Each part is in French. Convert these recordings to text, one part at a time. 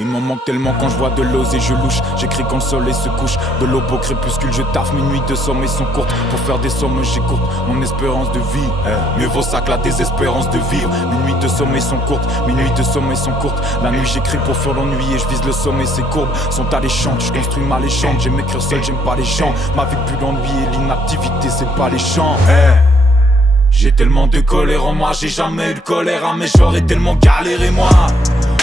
Il m'en manque tellement quand je vois de l'ose et je louche. J'écris quand le soleil se couche. De l'aube au crépuscule, je taffe. Mes nuits de sommeil sont courtes. Pour faire des sommes, j'ai courte mon espérance de vie. Mieux vaut ça que la désespérance de vivre. Mes nuits de sommeil sont courtes. Mes nuits de sommeil sont courtes. La nuit j'écris pour faire l'ennui et je vise le sommet. Ces courbes sont alléchantes. Je construis ma légende. J'aime écrire seul, j'aime pas les gens. Ma vie pue l'ennui et l'inactivité, c'est pas les champs. J'ai tellement de colère en moi, j'ai jamais eu de colère, mais j'aurais tellement galéré moi.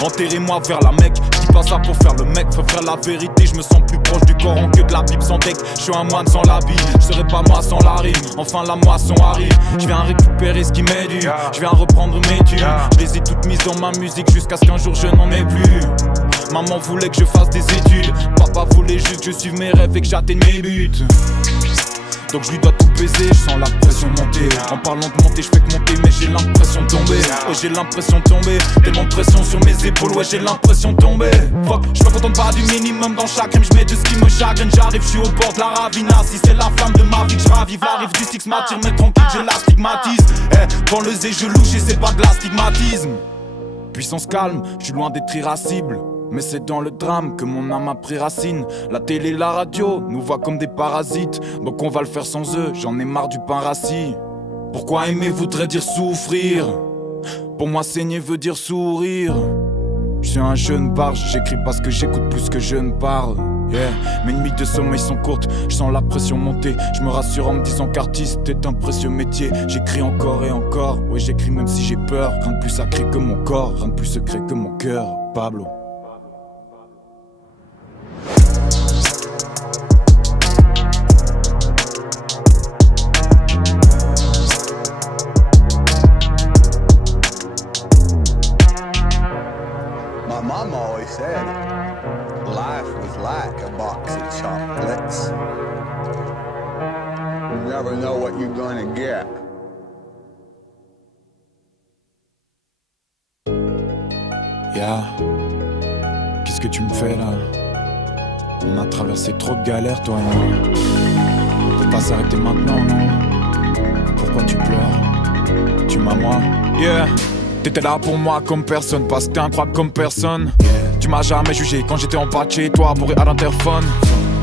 Enterrez-moi vers la Mecque, je dis pas ça pour faire le mec, faut faire la vérité, je me sens plus proche du Coran que de la Bible sans deck. Je suis un moine sans l'habit, je serai pas moi sans la rime, enfin la moisson arrive. Je viens récupérer ce qui m'est dû, je viens reprendre mes thunes. Je les ai toutes mises dans ma musique jusqu'à ce qu'un jour je n'en ai plus. Maman voulait que je fasse des études, papa voulait juste que je suive mes rêves et que j'atteigne mes buts. Donc je lui dois tout baiser, je sens la pression monter. En parlant de monter, je fais que monter, mais j'ai l'impression de tomber. Ouais, j'ai l'impression de tomber. Tellement de pression sur mes épaules, ouais, j'ai l'impression de tomber. Fuck, je me contente pas du minimum dans chaque rime. Je mets de ce qui me chagrine, j'arrive, je suis au bord de la ravina. Si c'est la flamme de ma vie que je ravive, la rive du six m'attire, mais tranquille, je la stigmatise. Dans le zé, je louche et c'est pas de l'astigmatisme. Puissance calme, je suis loin d'être irascible. Mais c'est dans le drame que mon âme a pris racine. La télé, la radio nous voient comme des parasites. Donc on va le faire sans eux, j'en ai marre du pain rassis. Pourquoi aimer voudrait dire souffrir? Pour moi saigner veut dire sourire. Je suis un jeune barge, j'écris parce que j'écoute plus que je ne parle. Mes nuits de sommeil sont courtes, je sens la pression monter. Je me rassure en me disant qu'artiste est un précieux métier. J'écris encore et encore, ouais j'écris même si j'ai peur. Rien de plus sacré que mon corps, rien de plus secret que mon cœur. Pablo. My mom always said life was like a box of chocolates. You never know what you're gonna get. Qu'est-ce que tu me fais là? On a traversé trop de galères toi et moi. On peut pas s'arrêter maintenant, non? Pourquoi tu pleures? Tu m'as moi? T'étais là pour moi comme personne, parce que t'es incroyable comme personne. Tu m'as jamais jugé quand j'étais en bas de chez toi, bourré à l'interphone.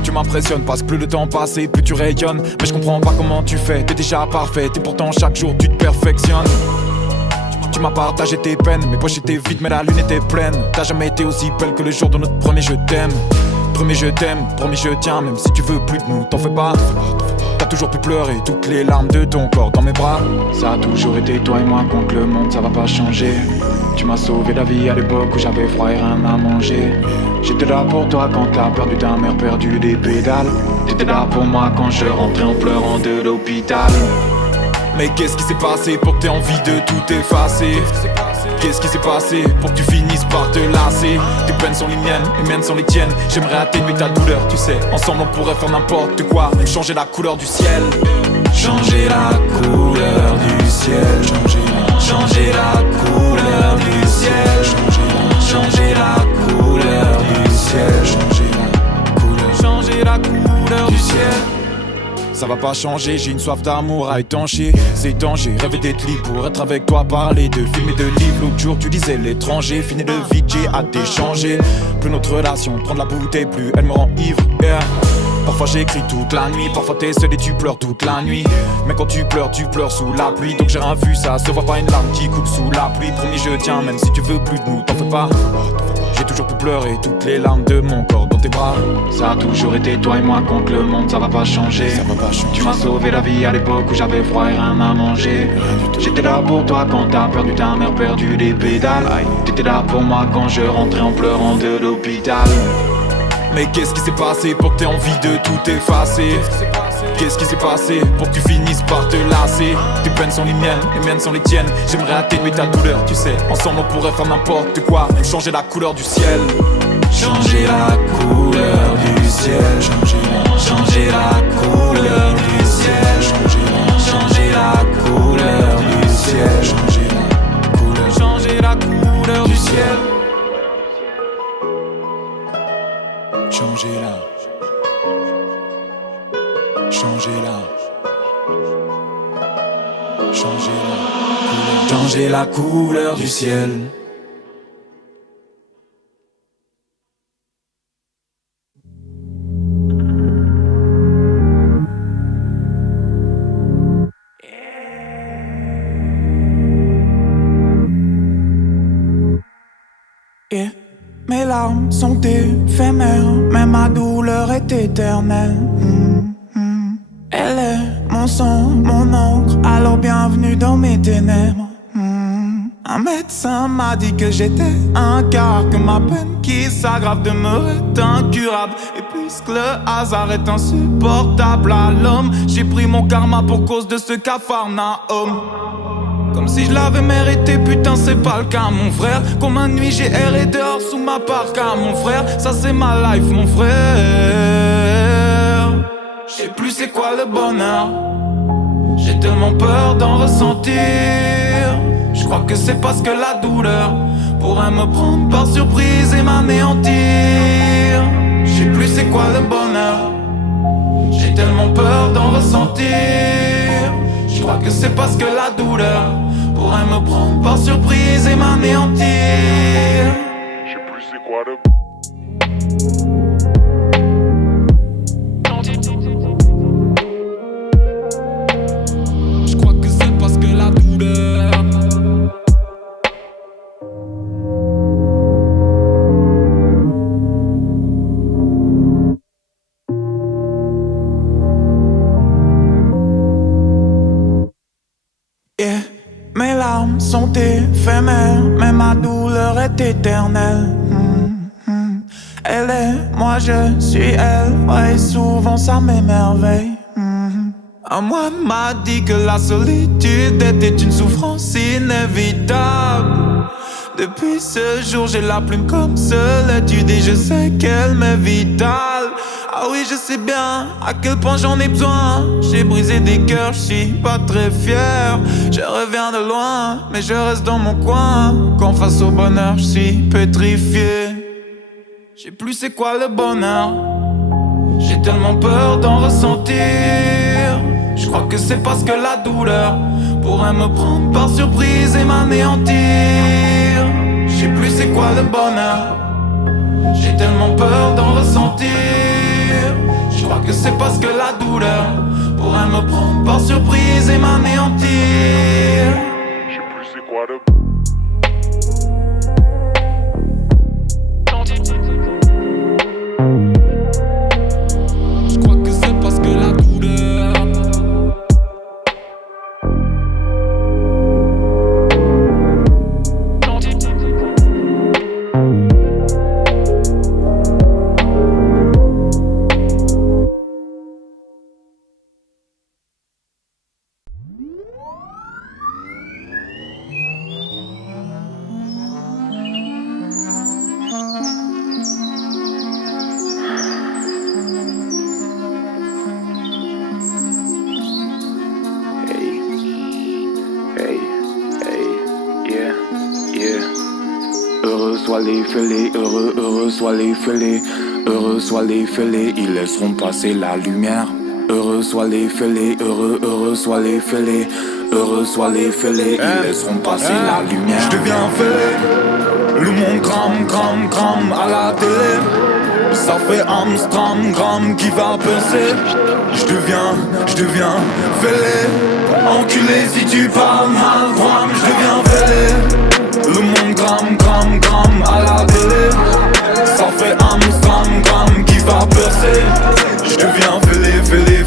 Tu m'impressionnes parce que plus le temps passe et plus tu rayonnes. Mais je comprends pas comment tu fais, t'es déjà parfait. Et pourtant chaque jour tu te perfectionnes. Tu m'as partagé tes peines, mes poches étaient vides mais la lune était pleine. T'as jamais été aussi belle que le jour de notre premier je t'aime. Premier je t'aime, promis je tiens, même si tu veux plus de nous, t'en fais pas. T'as toujours pu pleurer toutes les larmes de ton corps dans mes bras. Ça a toujours été toi et moi contre le monde, ça va pas changer. Tu m'as sauvé la vie à l'époque où j'avais froid et rien à manger. J'étais là pour toi quand t'as perdu ta mère, perdu des pédales. T'étais là pour moi quand je rentrais en pleurant de l'hôpital. Mais qu'est-ce qui s'est passé pour que t'aies envie de tout effacer? Qu'est-ce qui s'est passé pour que tu finisses par te lasser? Tes peines sont les miennes sont les tiennes. J'aimerais atténuer ta douleur, tu sais. Ensemble on pourrait faire n'importe quoi. Changer la couleur du ciel. Changer la couleur du ciel. Changer la couleur du ciel. Changer la couleur du ciel. Changer la couleur du ciel. Ça va pas changer, j'ai une soif d'amour à étancher. C'est danger, rêver d'être libre pour être avec toi, parler de films et de livres. L'autre jour tu disais l'étranger, fini de vite, j'ai hâte d'échanger. Plus notre relation, prendre la bouteille, plus elle me rend ivre. Parfois j'écris toute la nuit, parfois t'es seul et tu pleures toute la nuit. Mais quand tu pleures sous la pluie. Donc j'ai rien vu, ça se voit pas une larme qui coule sous la pluie. Promis je tiens, même si tu veux plus de nous, t'en fais pas. J'ai toujours pu pleurer toutes les larmes de mon corps dans tes bras. Ça a toujours été toi et moi contre le monde, ça va pas changer. Tu m'as sauvé la vie à l'époque où j'avais froid et rien à manger. J'étais là pour toi quand t'as perdu ta mère, perdu les pédales. T'étais là pour moi quand je rentrais en pleurant de l'hôpital. Mais qu'est-ce qui s'est passé pour que t'aies envie de tout effacer? Qu'est-ce qui s'est passé pour que tu finisses par te lasser? Tes peines sont les miennes sont les tiennes. J'aimerais atténuer ta douleur, tu sais. Ensemble on pourrait faire n'importe quoi. Changer la couleur du ciel. Changer la couleur du ciel. Changer la couleur du ciel. Changer la couleur du ciel. Changer la couleur du ciel. Changez-la. Changez-la. Changez la couleur du ciel. Yeah. Mes larmes sont éphémères, mais ma douleur est éternelle. Elle est mon sang, mon encre, alors bienvenue dans mes ténèbres. Un médecin m'a dit que j'étais un car, que ma peine qui s'aggrave demeurait incurable. Et puisque le hasard est insupportable à l'homme, j'ai pris mon karma pour cause de ce Capharnaüm. Comme si je l'avais mérité, putain c'est pas le cas mon frère. Comme une nuit j'ai erré dehors sous ma parka mon frère. Ça c'est ma life mon frère. Je sais plus c'est quoi le bonheur. J'ai tellement peur d'en ressentir. Je crois que c'est parce que la douleur pourrait me prendre par surprise et m'anéantir. Je sais plus c'est quoi le bonheur. J'ai tellement peur d'en ressentir. Je crois que c'est parce que la douleur pourrait me prendre par surprise et m'anéantir. Je sais plus c'est quoi le... Je crois que c'est parce que la douleur. Yeah. Mes larmes sont éphémères, mais ma douleur est éternelle. Elle est, moi je suis elle, ouais, souvent ça m'émerveille. Un moine m'a dit que la solitude était une souffrance inévitable. Depuis ce jour j'ai la plume comme solitude et je sais qu'elle m'est vitale. Ah oui je sais bien à quel point j'en ai besoin. J'ai brisé des cœurs, je suis pas très fier. Je reviens de loin mais je reste dans mon coin. Quand face au bonheur je suis pétrifié. Je sais plus c'est quoi le bonheur. J'ai tellement peur d'en ressentir. Je crois que c'est parce que la douleur pourrait me prendre par surprise et m'anéantir. Je sais plus c'est quoi le bonheur. J'ai tellement peur d'en ressentir. Je crois que c'est parce que la douleur pourrait me prendre par surprise et m'anéantir. Je sais plus c'est quoi le... Je crois que c'est parce que la douleur. Heureux soient les fêlés, heureux soient les fêlés. Heureux soient les fêlés, ils laisseront passer la lumière. Heureux soient les fêlés, heureux soient les fêlés. Heureux soient les fêlés, ils laisseront passer la lumière. Je deviens fêlé, le monde crame à la télé. Ça fait Amsterdam qui va percer. Je deviens fêlé. Enculé si tu parles mal droit. Je deviens fêlé. Le monde crame à la télé. Ça fait Amsterdam qui va percer. Je deviens fêlé.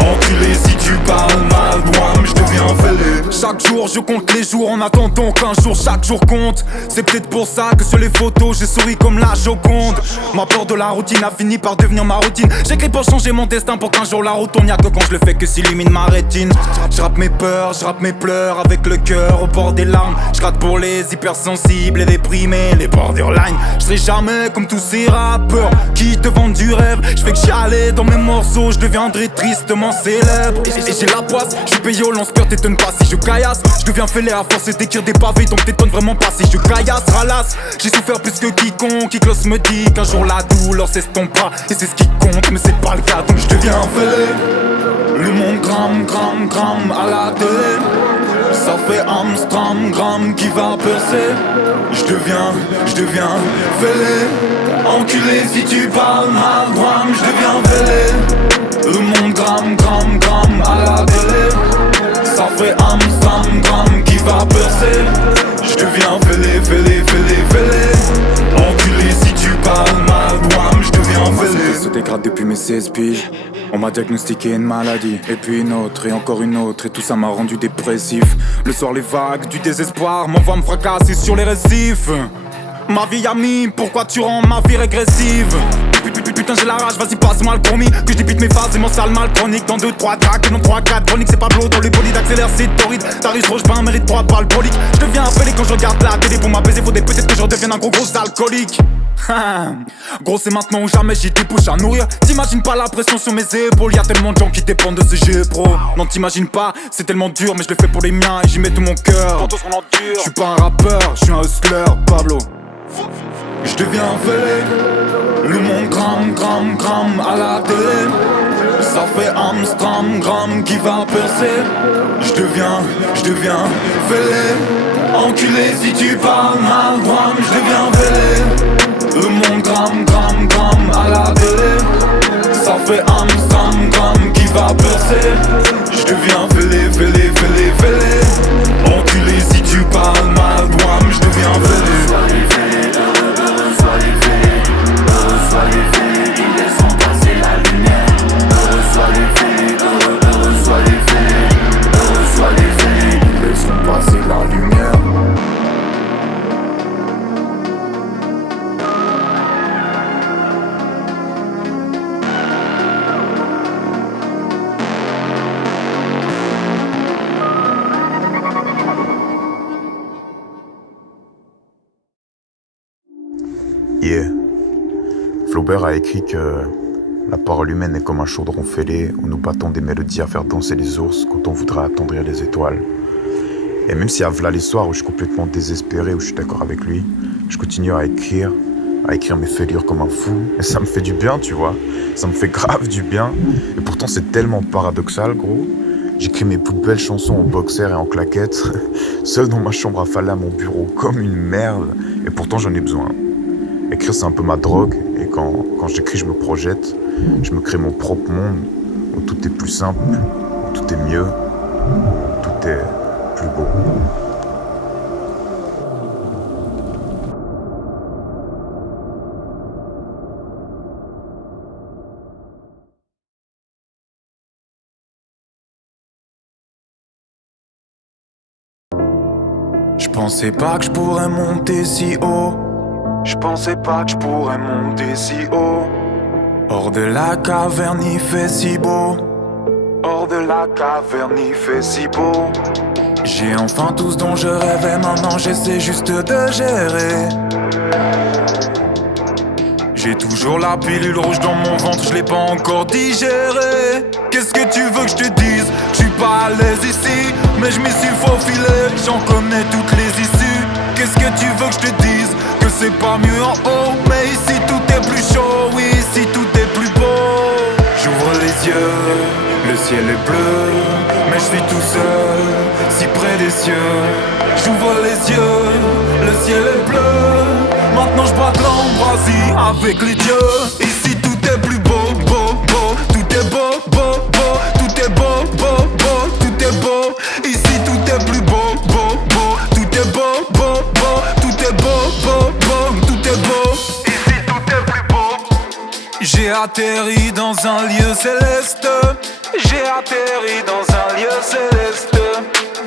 Enculé si tu parles mal droit. Je deviens fêlé. Chaque jour je compte les jours en attendant qu'un jour chaque jour compte. C'est peut-être pour ça que sur les photos j'ai souri comme la Joconde. Ma peur de la routine a fini par devenir ma routine. J'écris pour changer mon destin pour qu'un jour la retourne. Y'a que quand je le fais que s'illumine ma rétine. J'rappe mes peurs, j'rappe mes pleurs avec le cœur au bord des larmes. J'gratte pour les hypersensibles et déprimés, les borderline. J'serai jamais comme tous ces rappeurs qui te vendent du rêve. J'fais que chialer dans mes morceaux, j'deviendrai tristement célèbre. Et j'ai la poisse, j'suis payé au lance-cœur, t'étonnes pas si je caillasse. J'deviens fêlé à force d'écrire des pavés, donc t'étonnes vraiment pas si je caillasse, ralasse. J'ai souffert plus que quiconque, qui close me dit qu'un jour la douleur s'estompera. Et c'est ce qui compte, mais c'est pas le cas, donc j'deviens fêlé. Le monde crame à la télé. Ça fait Amsterdam qui va percer. Je deviens fêlé. Enculé si tu parles mal droit. Je deviens fêlé. Le monde crame à la télé. Ça fait Amsterdam qui va percer. Je deviens fêlé. 16 piges. On m'a diagnostiqué une maladie, et puis une autre, et encore une autre, et tout ça m'a rendu dépressif. Le soir les vagues du désespoir m'envoient me fracasser sur les récifs. Ma vie amie, pourquoi tu rends ma vie régressive? Putain j'ai la rage, vas-y passe-moi le commis. Que je débute mes phases et mon sale mal chronique. Dans 2-3 tracks et non 3-4 chroniques. C'est Pablo dans les bolides, accélère c'est torride. T'arrives trop, j'peux un mérite 3 balles broliques. J'deviens appelé quand je regarde la télé. Pour m'apaiser faudrait peut-être que je redevienne un gros alcoolique. Gros c'est maintenant ou jamais, j'ai des bouches à nourrir. T'imagines pas la pression sur mes épaules. Y'a tellement de gens qui dépendent de ce jeu pro. Non t'imagines pas, c'est tellement dur. Mais je le fais pour les miens et j'y mets tout mon cœur. J'suis pas un rappeur, j'suis un hustler, Pablo. Je deviens un fêlé. Le monde gramme à la télé. Ça fait Amstram qui va percer. Je deviens fêlé. Enculé si tu parles mal droit. Je deviens fêlé. Le monde gramme à la télé. Ça fait Amstram qui va percer. Je deviens fêlé. Enculé si tu parles mal droit. Je deviens fêlé. Sois les fêlés, ils laisseront passer la lumière. Heureux soient les fêlés, heureux soient les fêlés. Heureux soient les fêlés, ils laisseront passer la lumière. Yeah. Flaubert a écrit que la parole humaine est comme un chaudron fêlé où nous battons des mélodies à faire danser les ours quand on voudrait attendrir les étoiles. Et même s'il y a v'là les soirs où je suis complètement désespéré, où je suis d'accord avec lui, je continue à écrire mes fêlures comme un fou. Et ça me fait du bien, tu vois. Ça me fait grave du bien. Et pourtant c'est tellement paradoxal, gros. J'écris mes plus belles chansons en boxer et en claquettes, seul dans ma chambre affalée à mon bureau comme une merde. Et pourtant j'en ai besoin. Écrire c'est un peu ma drogue, et quand j'écris je me projette, je me crée mon propre monde, où tout est plus simple, où tout est mieux, où tout est plus beau. Je pensais pas que je pourrais monter si haut. Je pensais pas que je pourrais monter si haut. Hors de la caverne il fait si beau. Hors de la caverne il fait si beau. J'ai enfin tout ce dont je rêvais. Maintenant j'essaie juste de gérer. J'ai toujours la pilule rouge dans mon ventre. Je l'ai pas encore digéré. Qu'est-ce que tu veux que je te dise? Je suis pas à l'aise ici, mais je m'y suis faufilé. J'en connais toutes les issues. Qu'est-ce que tu veux que je te dise? Que c'est pas mieux en haut, mais ici tout est plus chaud. Oui, ici tout est plus beau. J'ouvre les yeux, le ciel est bleu, mais je suis tout seul, si près des cieux. J'ouvre les yeux, le ciel est bleu. Maintenant je braque l'ambroisie avec les dieux. Ici tout est plus beau, tout est beau, tout est beau, tout est beau. Ici tout est plus beau, tout est beau, tout est beau, tout est beau. Ici tout est plus beau. J'ai atterri dans un lieu céleste. J'ai atterri dans un lieu céleste.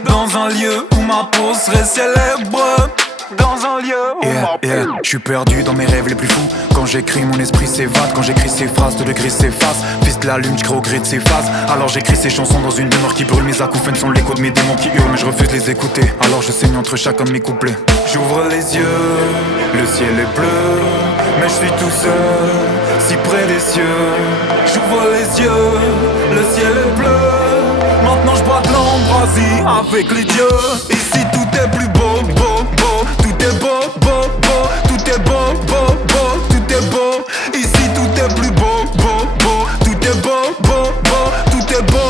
Dans un lieu où ma peau serait célèbre. Dans un lieu où ma peau. Je suis perdu dans mes rêves les plus fous. Quand j'écris mon esprit s'évade. Quand j'écris ces phrases, tout le gris s'efface. Fils de la lune, j'crée au gré de ses phases. Alors j'écris ces chansons dans une demeure qui brûle. Mes acouphènes sont l'écho de mes démons qui hurlent. Mais je refuse de les écouter. Alors je saigne entre chacun de mes couplets. J'ouvre les yeux, le ciel est bleu, mais je suis tout seul, si près des cieux. J'ouvre les yeux, le ciel est bleu. Maintenant je braque l'ambroisie avec les dieux. Ici tout est plus beau, tout est beau, tout est beau, tout est beau. Ici tout est plus beau, tout est beau, tout est beau,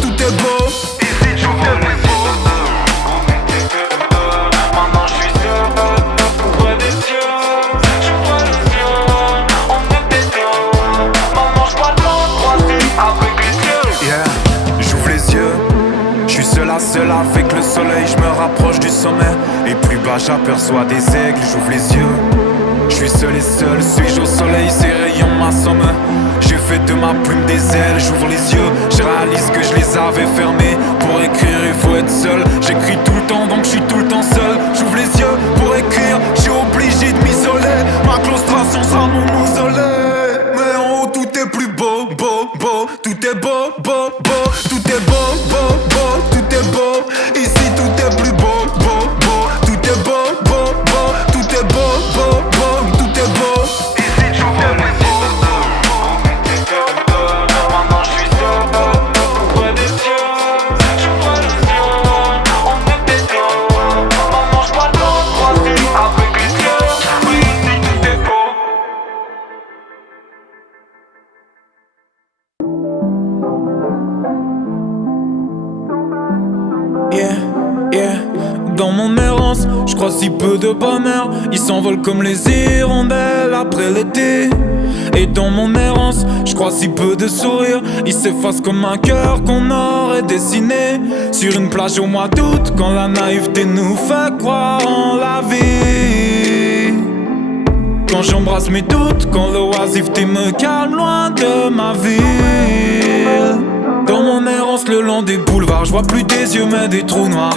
tout est beau. Ici tout est plus beau. Maintenant je suis seul, près des cieux. J'ouvre les yeux, on est des dieux. Maintenant je braque l'ambroisie avec les dieux. Yeah, j'ouvre les yeux. Je suis seul avec le soleil, je me rapproche du sommet. Et plus bas j'aperçois des aigles, j'ouvre les yeux. Je suis seul et seul, suis-je au soleil, ces rayons m'assomment. J'ai fait de ma plume des ailes, j'ouvre les yeux, je réalise que je les avais fermés. Pour écrire il faut être seul, j'écris tout le temps donc je suis tout le temps seul. J'ouvre les yeux pour écrire, je suis obligé de m'isoler. Ma claustration sera mon mausolée. Mais en haut tout est plus beau, beau, beau. Tout est beau, beau, beau. Tout est beau, beau, beau. Tout est beau, ici tout est plus beau, beau, beau. Tout est beau, beau, beau. Tout est beau, beau, beau. Tout est beau, ici tout est plus beau. Maintenant je suis seul, près des cieux. Je vois les yeux, on est des deux. Maintenant je dois t'en croiser avec les yeux. Oui, ici tout est beau. Yeah, yeah. Dans mon errance, je crois si peu de bonheur. Ils s'envolent comme les hirondelles après l'été. Et dans mon errance, je crois si peu de sourires. Ils s'effacent comme un cœur qu'on aurait dessiné sur une plage au mois d'août, quand la naïveté nous fait croire en la vie. Quand j'embrasse mes doutes, quand l'oisiveté me calme loin de ma ville. Dans mon errance le long des boulevards, je vois plus des yeux mais des trous noirs.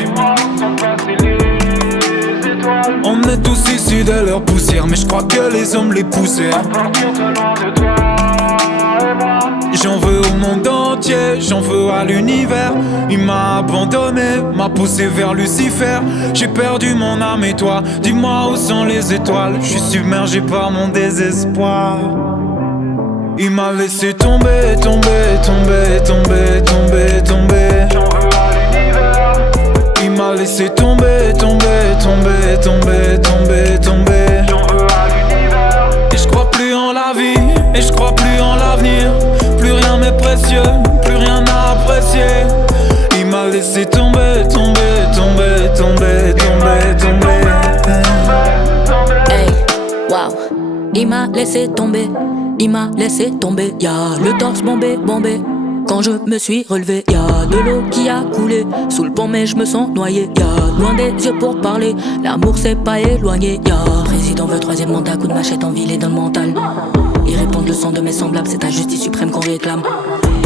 On est tous issus de leur poussière, mais je crois que les hommes les poussaient. J'en veux au monde entier, j'en veux à l'univers. Il m'a abandonné, m'a poussé vers Lucifer. J'ai perdu mon âme et toi, dis-moi où sont les étoiles. Je suis submergé par mon désespoir. Il m'a laissé tomber, tomber, tomber, tomber, tomber, tomber. Il m'a laissé tomber, tomber, tomber, tomber, tomber, tomber. Et je crois plus en la vie, et je crois plus en l'avenir. Plus rien m'est précieux, plus rien à apprécier. Il m'a laissé tomber, tomber, tomber, tomber, tomber, tomber. Hey, wow, il m'a laissé tomber. Il m'a laissé tomber, y'a le torse bombé, bombé. Quand je me suis relevé, y'a de l'eau qui a coulé sous le pont mais je me sens noyé. Y'a loin des yeux pour parler, l'amour s'est pas éloigné. Y'a président veut troisième mandat, coup de machette en ville et dans le mental. Ils répondent le sang de mes semblables, c'est ta justice suprême qu'on réclame.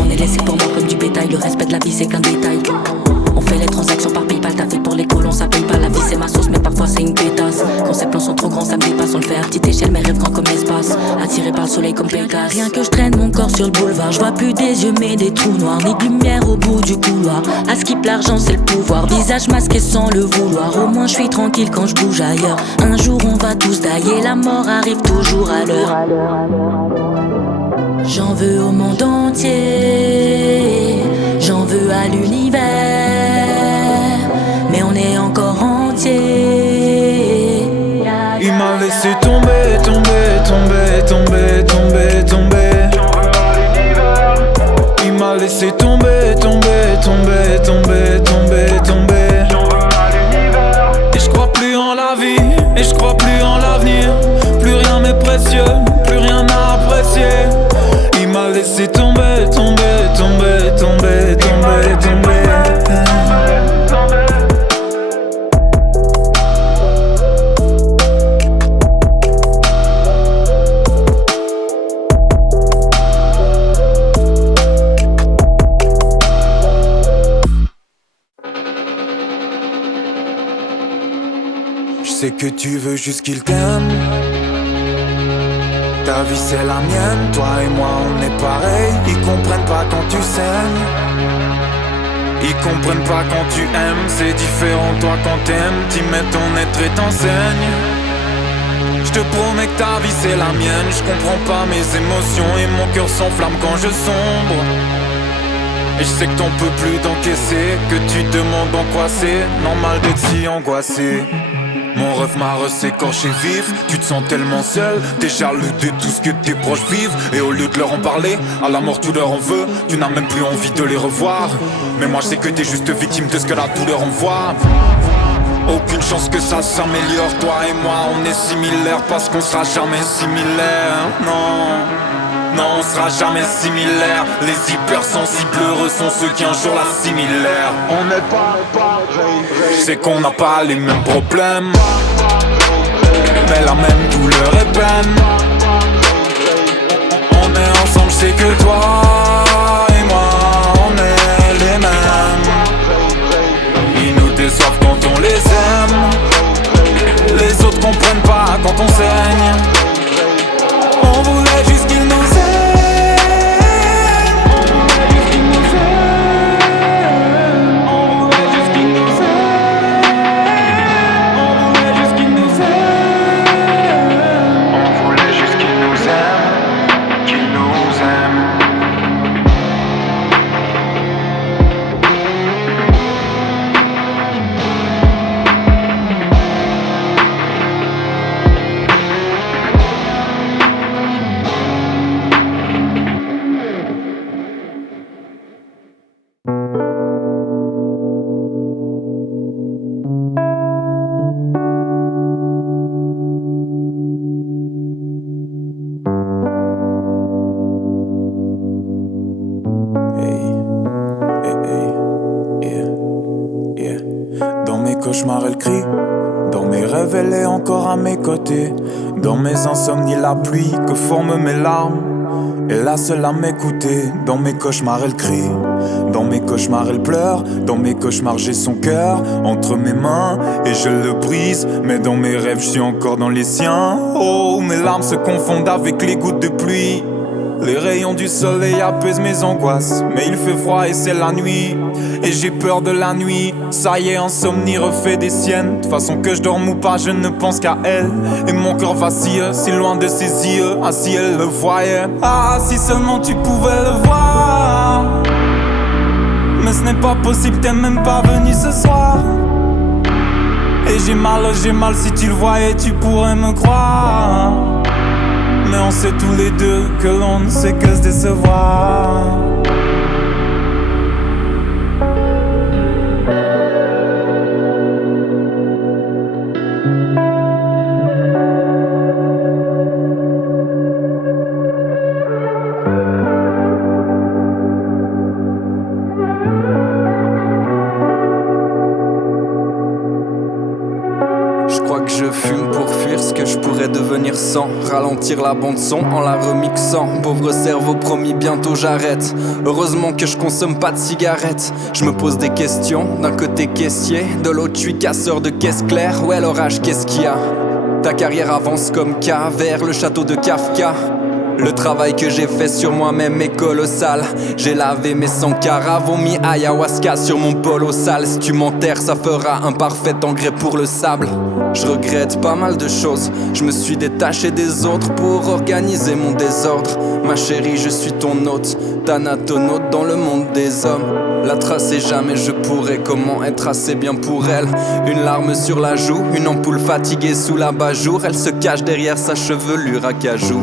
On est laissé pour moi comme du bétail, le respect de la vie c'est qu'un détail. On fait les transactions par PayPal, t'as fait pour les colons, ça paye pas. La vie c'est ma sauce mais parfois c'est une pétasse. Quand ces plans sont trop grands ça me dépasse, on le fait à petite échelle mais rêve grand comme l'espace. Attiré par le soleil comme Pégase. Rien que je traîne mon corps sur le boulevard, je vois plus des yeux mais des trous noirs. Ni de lumière au bout du couloir, à skip l'argent c'est le pouvoir. Visage masqué sans le vouloir, au moins je suis tranquille quand je bouge ailleurs. Un jour on va tous dailler, la mort arrive toujours à l'heure. J'en veux au monde entier, j'en veux à l'univers, mais on est encore entier. Il m'a laissé tomber, tomber, tomber, tomber, tomber, tomber. Il m'a laissé tomber, tomber, tomber, tomber, tomber, tomber. Et je crois plus en la vie, et je crois plus en l'avenir. Plus rien m'est précieux, plus rien à apprécier. Il m'a laissé tomber, tomber, tomber, tomber, tomber, tomber. Je sais que tu veux juste qu'il t'aime. Ta vie c'est la mienne, toi et moi on est pareil. Ils comprennent pas quand tu saignes. Ils comprennent pas quand tu aimes. C'est différent toi quand t'aimes. T'y mets ton être et t'enseignes. Je te promets que ta vie c'est la mienne. Je comprends pas mes émotions et mon cœur s'enflamme quand je sombre. Et je sais que t'en peux plus d'encaisser, que tu te demandes en quoi c'est normal d'être si angoissé. Mon rêve m'a s'écorché vif. Tu te sens tellement seul, t'es jaloux de tout ce que tes proches vivent. Et au lieu de leur en parler, à la mort tu leur en veux. Tu n'as même plus envie de les revoir. Mais moi je sais que t'es juste victime de ce que la douleur envoie. Aucune chance que ça s'améliore. Toi et moi on est similaires, parce qu'on sera jamais similaires. Non, non on sera jamais similaires. Les hypersensibles heureux sont ceux qui un jour l'assimilèrent. On n'est pas pareil. Je sais qu'on n'a pas les mêmes problèmes, mais la même douleur et peine. saigne. On voulait juste qu'il nous cauchemar elle crie. Dans mes rêves elle est encore à mes côtés. Dans mes insomnies la pluie que forment mes larmes est la seule à m'écouter. Dans mes cauchemars elle crie. Dans mes cauchemars elle pleure. Dans mes cauchemars j'ai son cœur entre mes mains et je le brise. Mais dans mes rêves je suis encore dans les siens. Oh, mes larmes se confondent avec les gouttes de pluie. Les rayons du soleil apaisent mes angoisses. Mais il fait froid et c'est la nuit. Et j'ai peur de la nuit. Ça y est, insomnie refait des siennes. De façon que je dorme ou pas, je ne pense qu'à elle. Et mon cœur vacille, si loin de ses yeux. Ah, si elle le voyait. Ah, si seulement tu pouvais le voir. Mais ce n'est pas possible, t'es même pas venu ce soir. Et j'ai mal, si tu le voyais, tu pourrais me croire. Mais on sait tous les deux que l'on ne sait que se décevoir. Devenir sans, ralentir la bande son en la remixant. Pauvre cerveau promis, bientôt j'arrête. Heureusement que je consomme pas de cigarettes. Je me pose des questions, d'un côté caissier, de l'autre je suis casseur de caisse claire. Ouais l'orage qu'est-ce qu'il y a? Ta carrière avance comme K vers le château de Kafka. Le travail que j'ai fait sur moi-même est colossal. J'ai lavé mes 100 carats, vomi ayahuasca sur mon polo sale. Si tu m'enterres, ça fera un parfait engrais pour le sable. Je regrette pas mal de choses. Je me suis détaché des autres pour organiser mon désordre. Ma chérie, je suis ton hôte, thanatonaute dans le monde des hommes. La tracer jamais je pourrais, comment être assez bien pour elle. Une larme sur la joue, une ampoule fatiguée sous l'abat-jour. Elle se cache derrière sa chevelure à cajou.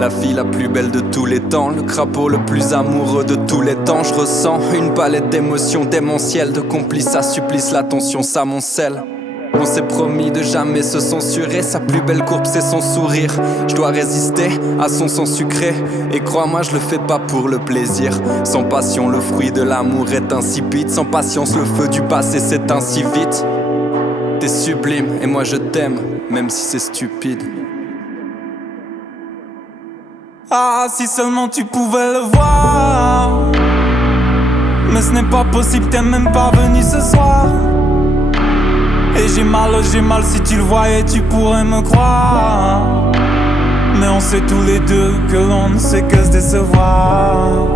La fille la plus belle de tous les temps, le crapaud le plus amoureux de tous les temps. Je ressens une palette d'émotions démentielles, de complices à supplice, l'attention s'amoncelle. On s'est promis de jamais se censurer, sa plus belle courbe c'est son sourire. Je dois résister à son sang sucré, et crois-moi je le fais pas pour le plaisir. Sans passion le fruit de l'amour est insipide, sans patience le feu du passé s'éteint si vite. T'es sublime et moi je t'aime, même si c'est stupide. Ah, si seulement tu pouvais le voir. Mais ce n'est pas possible, t'es même pas venu ce soir. Et j'ai mal, si tu le voyais, tu pourrais me croire. Mais on sait tous les deux que l'on ne sait que se décevoir.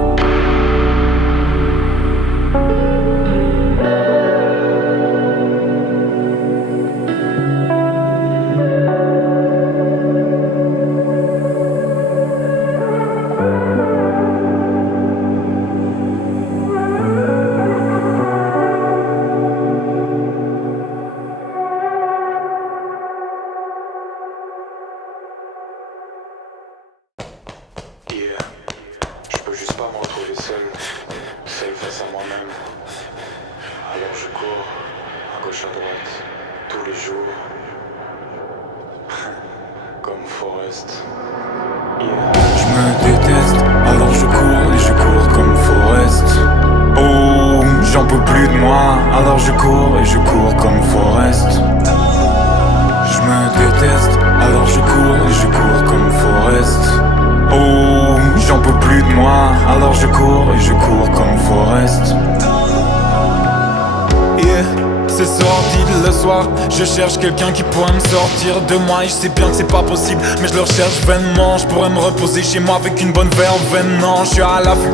c'est sordide le soir. Je cherche quelqu'un qui pourrait me sortir de moi. Et je sais bien que c'est pas possible, mais je le recherche vainement. Je pourrais me reposer chez moi avec une bonne verveine. Non, je suis à l'affût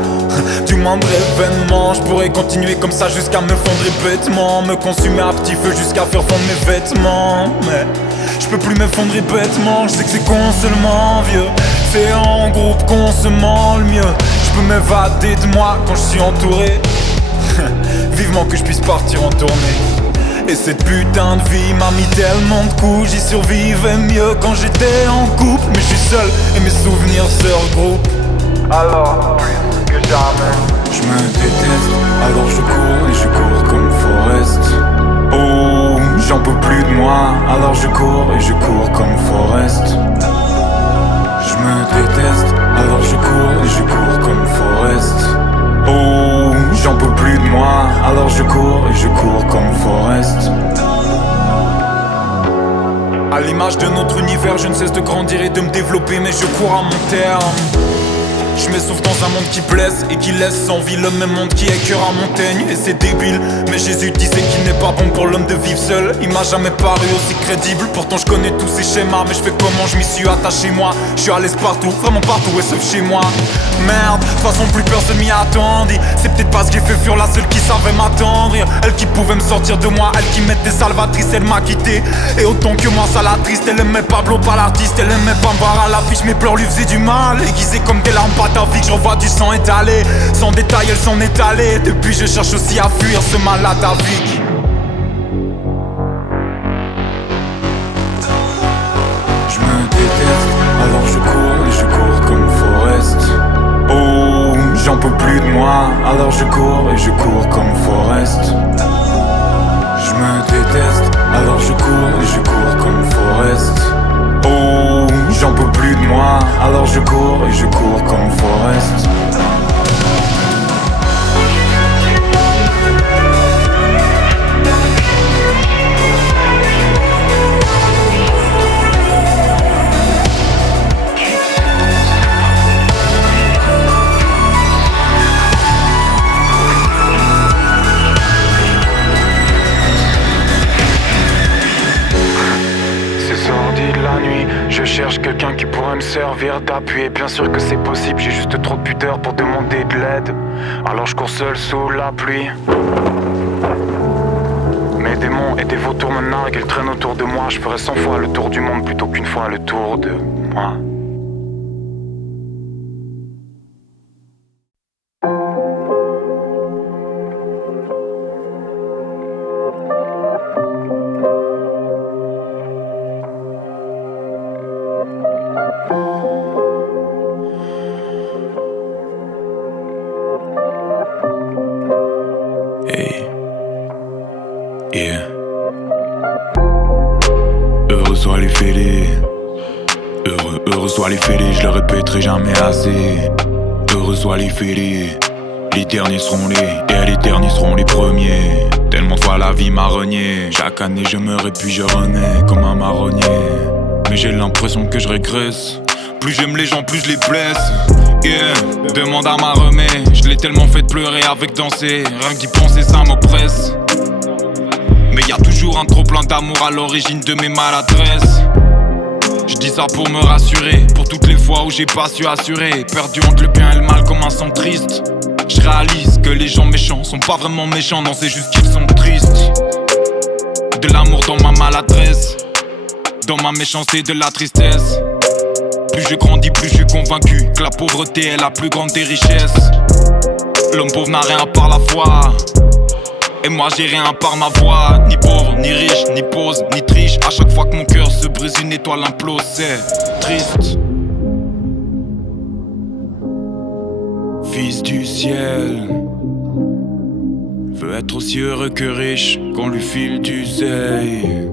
du moindre événement. Je pourrais continuer comme ça jusqu'à me fondre bêtement, me consumer à petit feu jusqu'à faire fondre mes vêtements. Mais je peux plus m'effondrer bêtement. Je sais que c'est con seulement vieux. C'est en groupe qu'on se ment le mieux. Je peux m'évader de moi quand je suis entouré. Vivement que je puisse partir en tournée. Et cette putain de vie m'a mis tellement de coups. J'y survivais mieux quand j'étais en couple. Mais je suis seul et mes souvenirs se regroupent. Alors, plus que jamais je me déteste, alors je cours comme Forrest. Oh, j'en peux plus de moi, alors je cours comme Forrest. Je me déteste, alors je cours comme Forrest. Oh, j'en peux plus de moi, alors je cours comme Forrest. À l'image de notre univers, je ne cesse de grandir et de me développer, mais je cours à mon terme. Je m'essouffle dans un monde qui blesse et qui laisse sans vie, le même monde qui écœure à Montaigne. Et c'est débile, mais Jésus disait qu'il n'est pas bon pour l'homme de vivre seul. Il m'a jamais paru aussi crédible, pourtant je connais tous ces schémas. Mais je fais comment, je m'y suis attaché moi. Je suis à l'aise partout, vraiment partout et sauf chez moi. Merde, de toute façon plus personne m'y attendit. C'est peut-être parce que j'ai fait fuir la seule qui savait m'attendrir. Elle qui pouvait me sortir de moi, elle qui m'était salvatrice, elle m'a quitté. Et autant que moi ça l'attriste, elle aimait Pablo, pas l'artiste. Elle aimait pas me voir à l'affiche, mes pleurs lui faisaient du mal. Aiguisées comme des larmes, ta vie que je revois du sang étalé. Sans détail elle s'en est allée. Depuis je cherche aussi à fuir ce mal atavique. Je me déteste, alors je cours comme Forrest. Oh, j'en peux plus de moi, alors je cours comme Forrest. Je me déteste, alors je cours comme Forrest. Oh, j'en peux plus de moi, alors je cours comme Forrest. Je cherche quelqu'un qui pourrait me servir d'appui. Et bien sûr que c'est possible, j'ai juste trop de pudeur pour demander de l'aide. Alors je cours seul sous la pluie. Mes démons et des vautours me narguent, ils traînent autour de moi. Je ferai 100 fois le tour du monde plutôt qu'une fois le tour de moi. Yeah. Heureux soient les fêlés. Heureux soient les fêlés, je le répéterai jamais assez. Heureux soient les fêlés. Les derniers seront les derniers seront les premiers. Tellement de fois la vie m'a renié. Chaque année je meurs et puis je renais comme un marronnier. Mais j'ai l'impression que je régresse. Plus j'aime les gens, plus je les blesse. Yeah, demande à ma remée. Je l'ai tellement fait pleurer avec danser. Rien que d'y penser ça m'oppresse. Mais y'a toujours un trop plein d'amour à l'origine de mes maladresses. Je dis ça pour me rassurer, pour toutes les fois où j'ai pas su assurer. Perdu entre le bien et le mal comme un son triste. Je réalise que les gens méchants sont pas vraiment méchants, non c'est juste qu'ils sont tristes. De l'amour dans ma maladresse, dans ma méchanceté de la tristesse. Plus je grandis, plus je suis convaincu que la pauvreté est la plus grande des richesses. L'homme pauvre n'a rien à part la foi. Et moi j'ai rien à part ma voix. Ni pauvre, ni riche, ni pause, ni triche. À chaque fois que mon cœur se brise, une étoile implose. C'est triste. Fils du ciel veut être aussi heureux que riche. Qu'on lui file du zèle,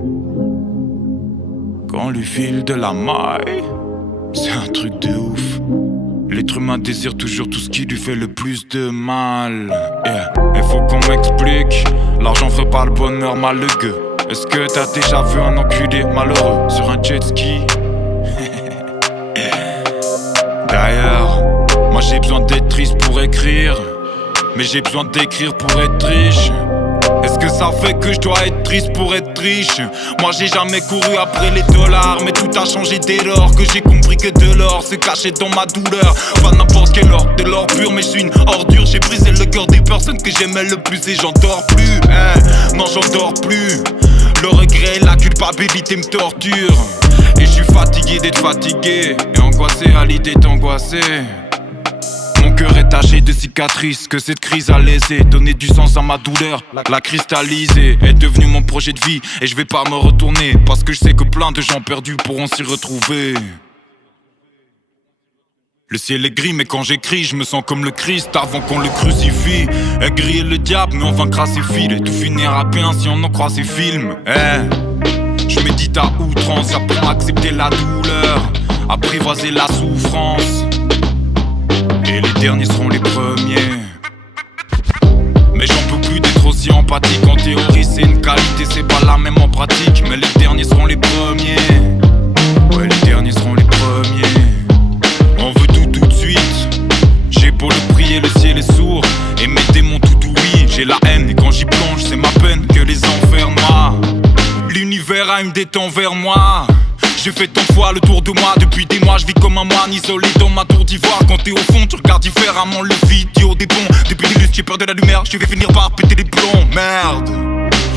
qu'on lui file de la maille. C'est un truc de ouf. L'être humain désire toujours tout ce qui lui fait le plus de mal. Yeah. Il faut qu'on m'explique, l'argent ferait pas le bonheur malheureux. Est-ce que t'as déjà vu un enculé malheureux sur un jet ski? D'ailleurs, moi j'ai besoin d'être triste pour écrire, mais j'ai besoin d'écrire pour être riche. Est-ce que ça fait que je dois être cicatrices pour être riche. Moi j'ai jamais couru après les dollars, mais tout a changé dès lors que j'ai compris que de l'or se cachait dans ma douleur. Pas n'importe quel or, de l'or pur, mais je suis une ordure. J'ai brisé le cœur des personnes que j'aimais le plus et j'en dors plus. Non, j'en dors plus. Le regret, la culpabilité me torture. Et je suis fatigué d'être fatigué et angoissé à l'idée d'angoisser. Mon cœur est taché de cicatrices que cette crise a laissé. Donner du sens à ma douleur, la cristalliser est devenu mon projet de vie. Et je vais pas me retourner parce que je sais que plein de gens perdus pourront s'y retrouver. Le ciel est gris mais quand j'écris je me sens comme le Christ avant qu'on le crucifie. Aigri est le diable mais on vaincra ses fils. Et tout finira bien si on en croit ses films. Je médite à outrance, j'apprends à accepter la douleur, apprivoiser la souffrance. Et les derniers seront les premiers. Mais j'en peux plus d'être aussi empathique. En théorie c'est une qualité, c'est pas la même en pratique. Mais les derniers seront les premiers. Ouais, les derniers seront les premiers. On veut tout de suite. J'ai beau le prier, le ciel est sourd. Et mes démons tout ouïe. J'ai la haine et quand j'y plonge c'est ma peine que les enfers noient. L'univers a une dette envers moi. J'ai fait tant de fois le tour de moi. Depuis des mois je vis comme un moine isolé dans ma tour d'ivoire. Quand t'es au fond tu regardes différemment le vidéo des ponts. Depuis des lustres j'ai peur de la lumière. Je vais finir par péter les plombs. Merde.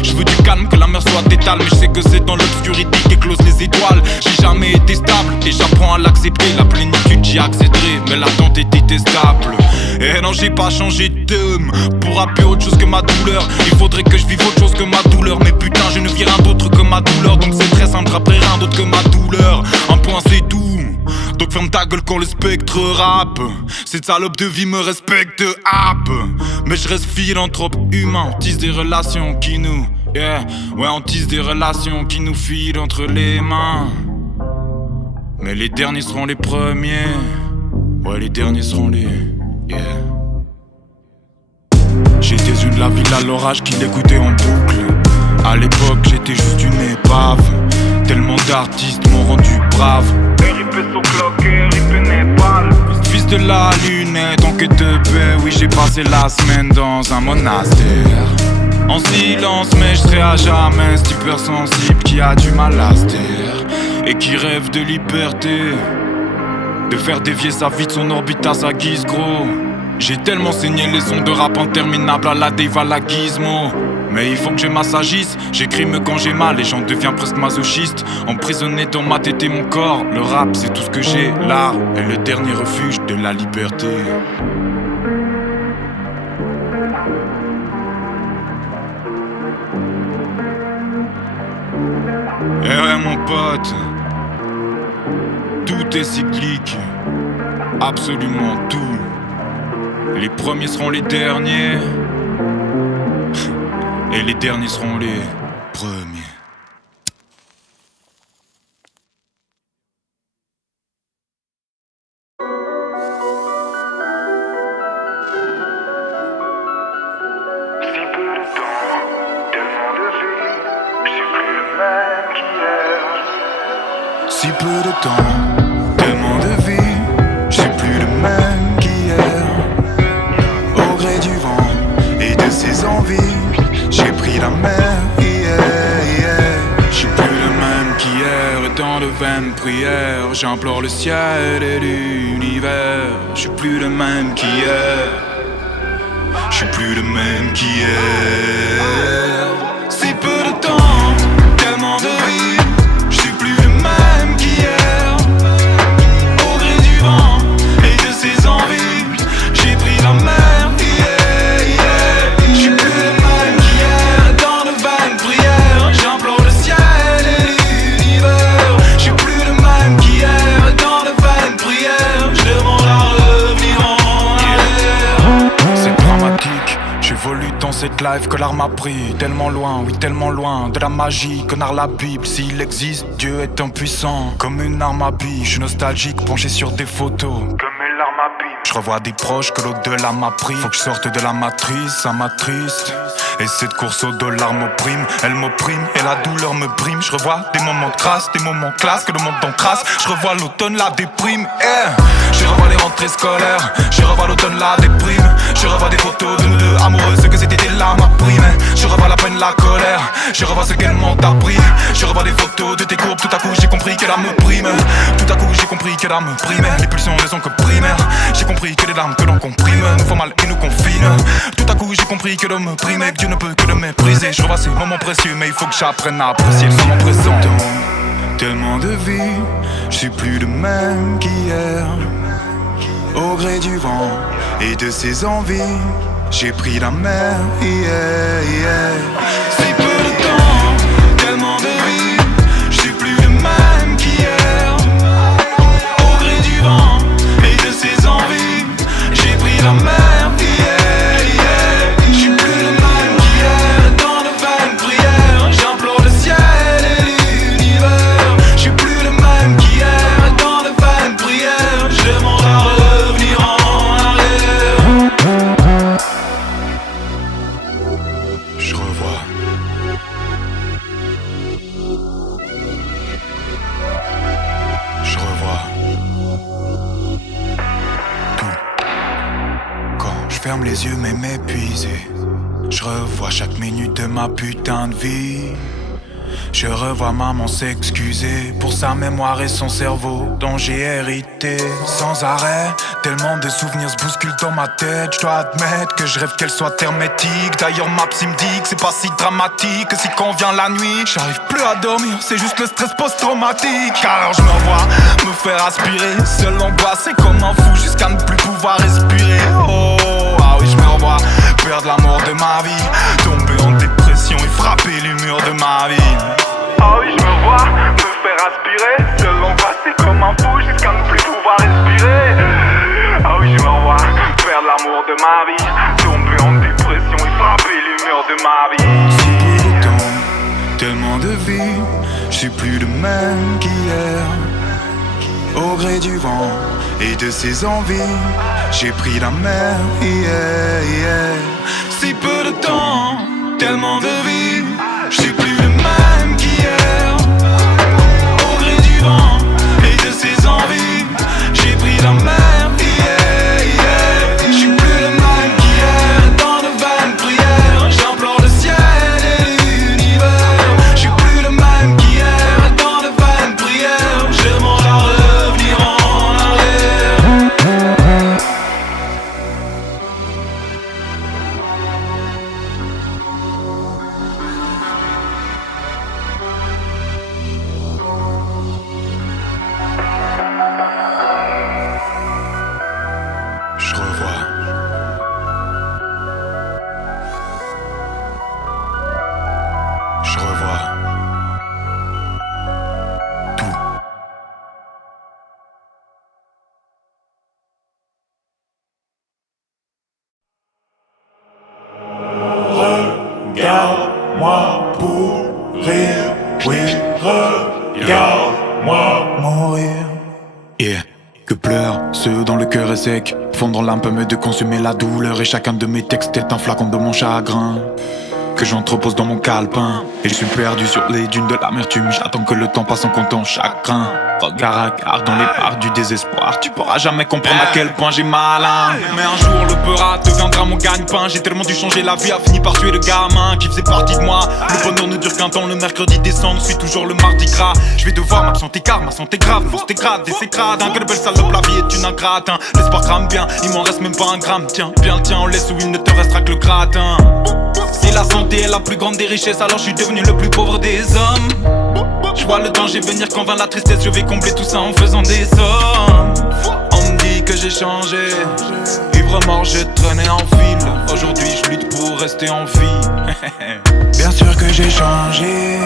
Je veux du calme, que la mer soit étale. Mais je sais que c'est dans l'obscurité qu'éclosent les étoiles. J'ai jamais été stable et j'apprends à l'accepter. La plénitude j'y accéderai, mais l'attente est détestable. Et non j'ai pas changé d'homme pour rappeler autre chose que ma douleur. Il faudrait que je vive autre chose que ma douleur. Mais putain je ne vis rien d'autre que ma douleur. Donc c'est très simple, après rien d'autre que ma douleur. Un point c'est tout. Donc ferme ta gueule quand le spectre rappe. Cette salope de vie me respecte, happe. Mais je reste philanthrope humain. On tisse des relations qui nous, yeah. Ouais on tisse des relations qui nous filent entre les mains. Mais les derniers seront les premiers. Ouais les derniers seront les, yeah. J'étais une la ville à l'orage qui l'écoutait en boucle. À l'époque j'étais juste une épave. Tellement d'artistes m'ont rendu brave. RIP son clock, RIP Népal. Fils de la lunette, en quête de paix. Oui j'ai passé la semaine dans un monastère. En silence mais je serai à jamais cet hypersensible qui a du mal à se taire. Et qui rêve de liberté, de faire dévier sa vie de son orbite à sa guise gros. J'ai tellement saigné les ondes de rap interminables à la Dave à la Gizmo. Mais il faut que je m'assagisse, j'écris mieux quand j'ai mal et j'en deviens presque masochiste. Emprisonné dans ma tête et mon corps, le rap c'est tout ce que j'ai. L'art est le dernier refuge de la liberté. Eh ouais mon pote, tout est cyclique, absolument tout. Les premiers seront les derniers. Et les derniers seront les premiers. Si peu de temps, tellement de vie, je suis plus le même qu'hier. Si peu de temps, tellement de vie, je suis plus le même qu'hier. Au gré du vent et de ses envies, j'ai pris la mer, J'suis plus le même qu'hier et dans de vaines prières j'implore le ciel et l'univers. J'suis plus le même qu'hier. J'suis plus le même qu'hier. Si peu de temps, tellement de vie, j'suis plus le même qu'hier. Au gré du vent et de ses envies, j'ai pris la mer, J'suis plus le même qu'hier, dans de vaines prières j'implore le ciel et l'univers. J'suis plus le même qu'hier, dans de vaines prières je demande à revenir en arrière. C'est dramatique, j'évolue dans cette life que l'art m'a pris. Tellement loin, oui tellement loin de la magie que narre la Bible. S'il existe, Dieu est impuissant, comme une arme à billes. J'suis nostalgique, penché sur des photos, comme une larme à billes. J'revois des proches que l'au-delà m'a pris. Faut que je sorte de la matrice, ça m'attriste. Et cette course au dollar m'opprime, elle m'opprime et la douleur me brime. Je revois des moments de grâce, des moments classe que le monde encrasse. Je revois l'automne, la déprime, Je revois les rentrées scolaires, je revois l'automne, la déprime. Je revois des photos de nous deux amoureux, ce que c'était des larmes à prime. Je revois la peine, la colère, je revois ce qu'elle m'ont appris. Je revois des photos de tes courbes, tout à coup j'ai compris qu'elle me prime. Tout à coup j'ai compris qu'elle me prime. Les pulsions ne sont que primaires. J'ai compris que les larmes que l'on comprime nous font mal et nous confinent. Tout à coup j'ai compris que l'homme prime et que Dieu ne peut que le mépriser. Je revois ces moments précieux, mais il faut que j'apprenne à apprécier le moment présent. Tellement de vie, je suis plus le même qu'hier. Au gré du vent et de ses envies, j'ai pris la mer, Si peu de temps, tellement de vie, je suis plus le même qu'hier. Au gré du vent et de ses envies, j'ai pris la mer, Je suis plus le même qu'hier, dans de vaines prières, j'implore le ciel et l'univers. Je suis plus le même qu'hier, dans de vaines prières, je demande à revenir en arrière. Je revois. Je revois tout. Quand je ferme les yeux mais m'épuiser, je revois chaque minute de ma putain de vie. Je revois maman s'excuser pour sa mémoire et son cerveau dont j'ai hérité sans arrêt. Tellement de souvenirs se bousculent dans ma tête. Je dois admettre que je rêve qu'elle soit hermétique. D'ailleurs ma psy me dit que c'est pas si dramatique, que si quand vient la nuit j'arrive plus à dormir, c'est juste le stress post-traumatique. Alors je me revois me faire aspirer, seul angoissé comme un fou jusqu'à ne plus pouvoir respirer. Oh, ah oui je me revois perdre l'amour de ma vie, tomber en dépression et frapper les murs de ma vie. Ah oui, je me vois me faire aspirer, seul angoissé comme un fou jusqu'à ne plus pouvoir respirer. Ah oui, je me vois perdre l'amour de ma vie, tomber en dépression et frapper les murs de ma vie. Si peu de temps, tellement de vie, je suis plus le même qu'hier. Au gré du vent et de ses envies, j'ai pris la mer, Si peu de temps, tellement de vie, je suis plus le même qu'hier. Au gré du vent et de ses envies, j'ai pris la mer, Je suis plus le même qu'hier, dans de vaines prières, j'implore le ciel et l'univers. Je suis plus le même qu'hier, dans de vaines prières, je demande à revenir en arrière. Je revois. Je revois. Tout. Regarde-moi pour rire, oui, regarde-moi mourir. Yeah. Que pleurent ceux dont le cœur est sec, fondre l'âme permet de consumer la douleur. Et chacun de mes textes est un flacon de mon chagrin que j'entrepose dans mon calepin. Et je suis perdu sur les dunes de l'amertume. J'attends que le temps passe en comptant chacun. Regard à regard dans les parts du désespoir, tu pourras jamais comprendre à quel point j'ai mal, hein. Mais un jour le peurat deviendra mon gagne-pain. J'ai tellement dû changer, la vie a fini par tuer le gamin qui faisait partie de moi. Le bonheur ne dure qu'un temps, le mercredi décembre suit toujours le mardi gras. Je vais devoir m'absenter car ma santé grave, fausse dégrade, et c'est crade, hein. Quelle belle salope, la vie est une ingrate, hein. L'espoir crame bien, il m'en reste même pas un gramme. Tiens, bien le tien, on laisse où il ne te restera que le gratin. Si la santé est la plus grande des richesses, alors je suis devenu le plus pauvre des hommes. Je vois le danger venir quand vint la tristesse, je vais combler tout ça en faisant des sommes. On me dit que j'ai changé, ivre mort je traînais en file. Aujourd'hui je lutte pour rester en vie. Bien sûr que j'ai changé.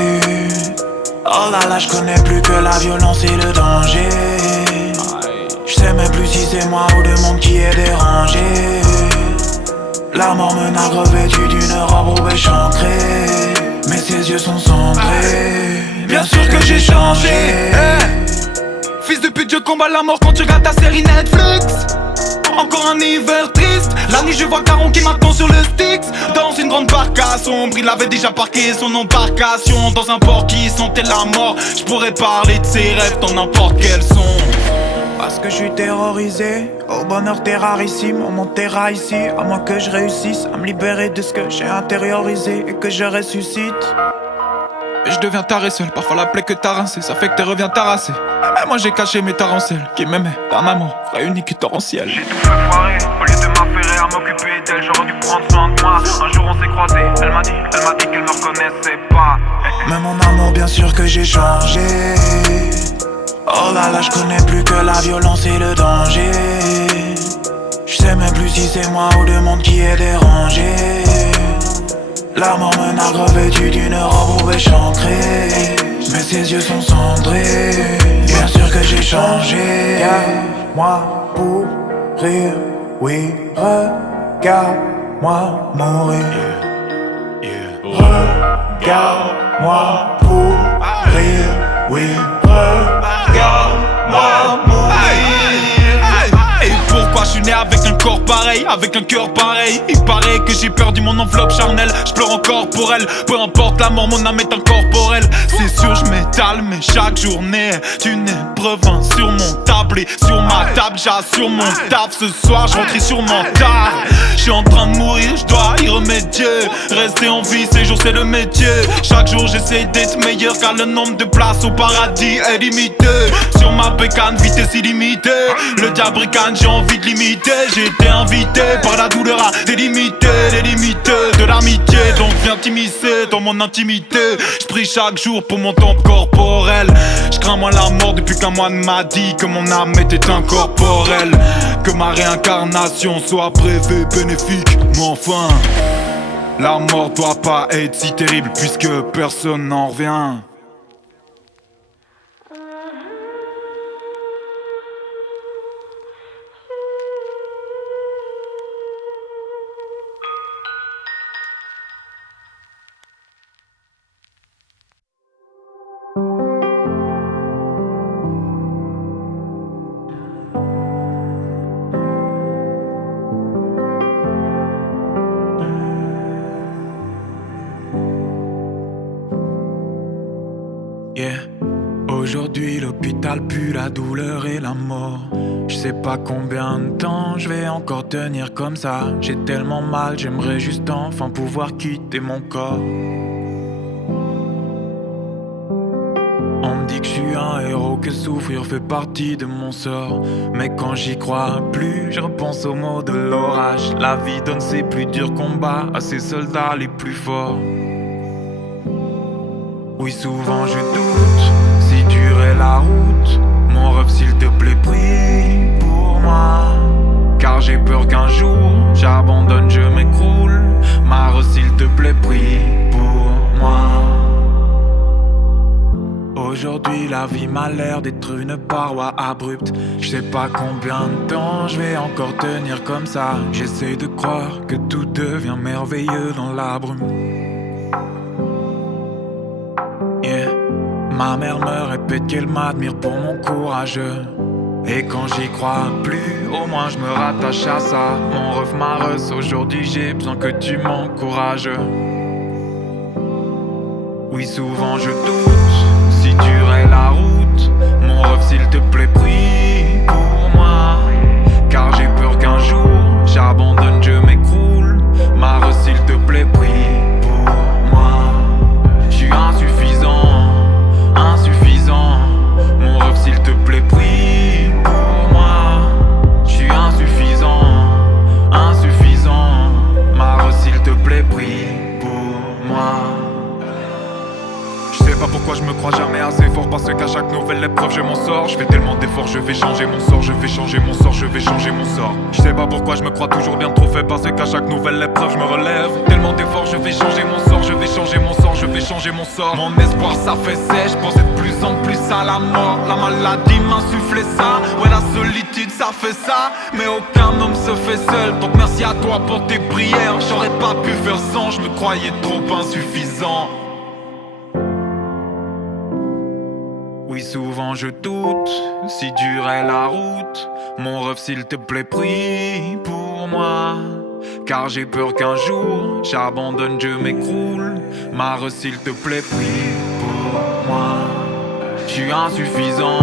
Oh là là, je connais plus que la violence et le danger. Je sais même plus si c'est moi ou le monde qui est dérangé. La mort me n'a revêtu d'une robe rouge échancrée, mais ses yeux sont cendrés. Bien sûr que j'ai changé, Fils de pute, je combat la mort quand tu regardes ta série Netflix. Encore un hiver triste, la nuit je vois Caron qui m'attend sur le Styx. Dans une grande barque à sombre, il avait déjà parqué son embarcation dans un port qui sentait la mort. Je pourrais parler de ses rêves dans n'importe quel son. Parce que je suis terrorisé, au bonheur t'es rarissime. On m'enterra ici, à moins que je réussisse à me libérer de ce que j'ai intériorisé et que je ressuscite. Et je deviens taré seul, parfois la plaie que t'as rincée, ça fait que t'es reviens t'arrasser. Mais moi j'ai caché mes tarencelles, qui m'aimaient d'un amour vrai, unique et torrentiel. J'ai tout fait foirer, au lieu de m'affairer à m'occuper d'elle, j'aurais dû prendre soin de moi. Un jour on s'est croisés, elle m'a dit qu'elle me reconnaissait pas. Mais mon amour, bien sûr que j'ai changé. Oh là là, je connais plus que la violence et le danger. Je sais même plus si c'est moi ou le monde qui est dérangé. La mort me nargue revêtue d'une robe échancrée. Mais ses yeux sont cendrés. Bien sûr que j'ai changé. Regarde-moi pour rire, oui, regarde-moi mourir. Regarde-moi pour rire, oui, regarde-moi mourir. Et pourquoi je suis né avec un corps pareil, avec un cœur pareil? Il paraît que j'ai perdu mon enveloppe charnelle. Je pleure encore pour elle, peu importe la mort, mon âme est incorporelle. C'est sûr je m'étale, mais chaque journée est une épreuve insurmontable. Et sur ma table j'assure mon taf. Ce soir je rentre sûrement tard. Je suis en train de mourir, je dois y remédier. Rester en vie, ces jours c'est le métier. Chaque jour j'essaie d'être meilleur, car le nombre de places au paradis est limité. Sur ma bécane, vitesse illimitée. Le diable ricane, j'ai envie de limiter. J'ai été invité par la douleur à délimiter les limites de l'amitié. Donc viens t'immiscer dans mon intimité. Je prie chaque jour pour mon temple corporel. Je crains moins la mort depuis qu'un moine m'a dit que mon âme était incorporelle. Que ma réincarnation soit brève et bénéfique. Mais enfin, la mort doit pas être si terrible puisque personne n'en revient. Aujourd'hui l'hôpital pue la douleur et la mort. Je sais pas combien de temps je vais encore tenir comme ça. J'ai tellement mal, j'aimerais juste enfin pouvoir quitter mon corps. On me dit que je suis un héros, que souffrir fait partie de mon sort. Mais quand j'y crois plus, je repense aux mots de l'orage. La vie donne ses plus durs combats à ses soldats les plus forts. Oui, souvent je doute si dure est la route. Mon rêve, s'il te plaît, prie pour moi. Car j'ai peur qu'un jour j'abandonne, je m'écroule. Mare, s'il te plaît, prie pour moi. Aujourd'hui la vie m'a l'air d'être une paroi abrupte. Je sais pas combien de temps je vais encore tenir comme ça. J'essaie de croire que tout devient merveilleux dans la brume. Ma mère me répète qu'elle m'admire pour mon courageux. Et quand j'y crois plus, au moins je me rattache à ça. Mon rêve m'arrose, aujourd'hui j'ai besoin que tu m'encourages. Oui, souvent je doute si dure est la route. Mon rêve, s'il te plaît, prie pour moi. Car j'ai peur qu'un jour j'abandonne, je m'écroule. Mare, s'il te plaît, prie pour moi. Je suis insuffisant. Mon rêve, s'il te plaît, prie pour moi. Je suis insuffisant. Ma rose, s'il te plaît, prie pour moi. Je sais pas pourquoi je me crois jamais assez fort, parce qu'à chaque nouvelle épreuve je m'en sors. Je fais tellement d'efforts, je vais changer mon sort. Je vais changer mon sort, je vais changer mon sort. Je sais pas pourquoi je me crois toujours bien trop fait, parce qu'à chaque nouvelle épreuve je me relève. Tellement d'efforts, je vais changer mon sort. Je vais changer mon sort, je vais changer mon sort. Mon espoir s'affaissait, je pensais de plus en plus à la mort. La maladie m'insufflait ça, ouais la solitude ça fait ça. Mais aucun homme se fait seul, donc merci à toi pour tes prières. J'aurais pas pu faire sans, je me croyais trop insuffisant. Oui, souvent je doute si dure est la route. Mon rêve, s'il te plaît, prie pour moi. Car j'ai peur qu'un jour j'abandonne, je m'écroule. Mare, s'il te plaît, prie pour moi. Je suis insuffisant.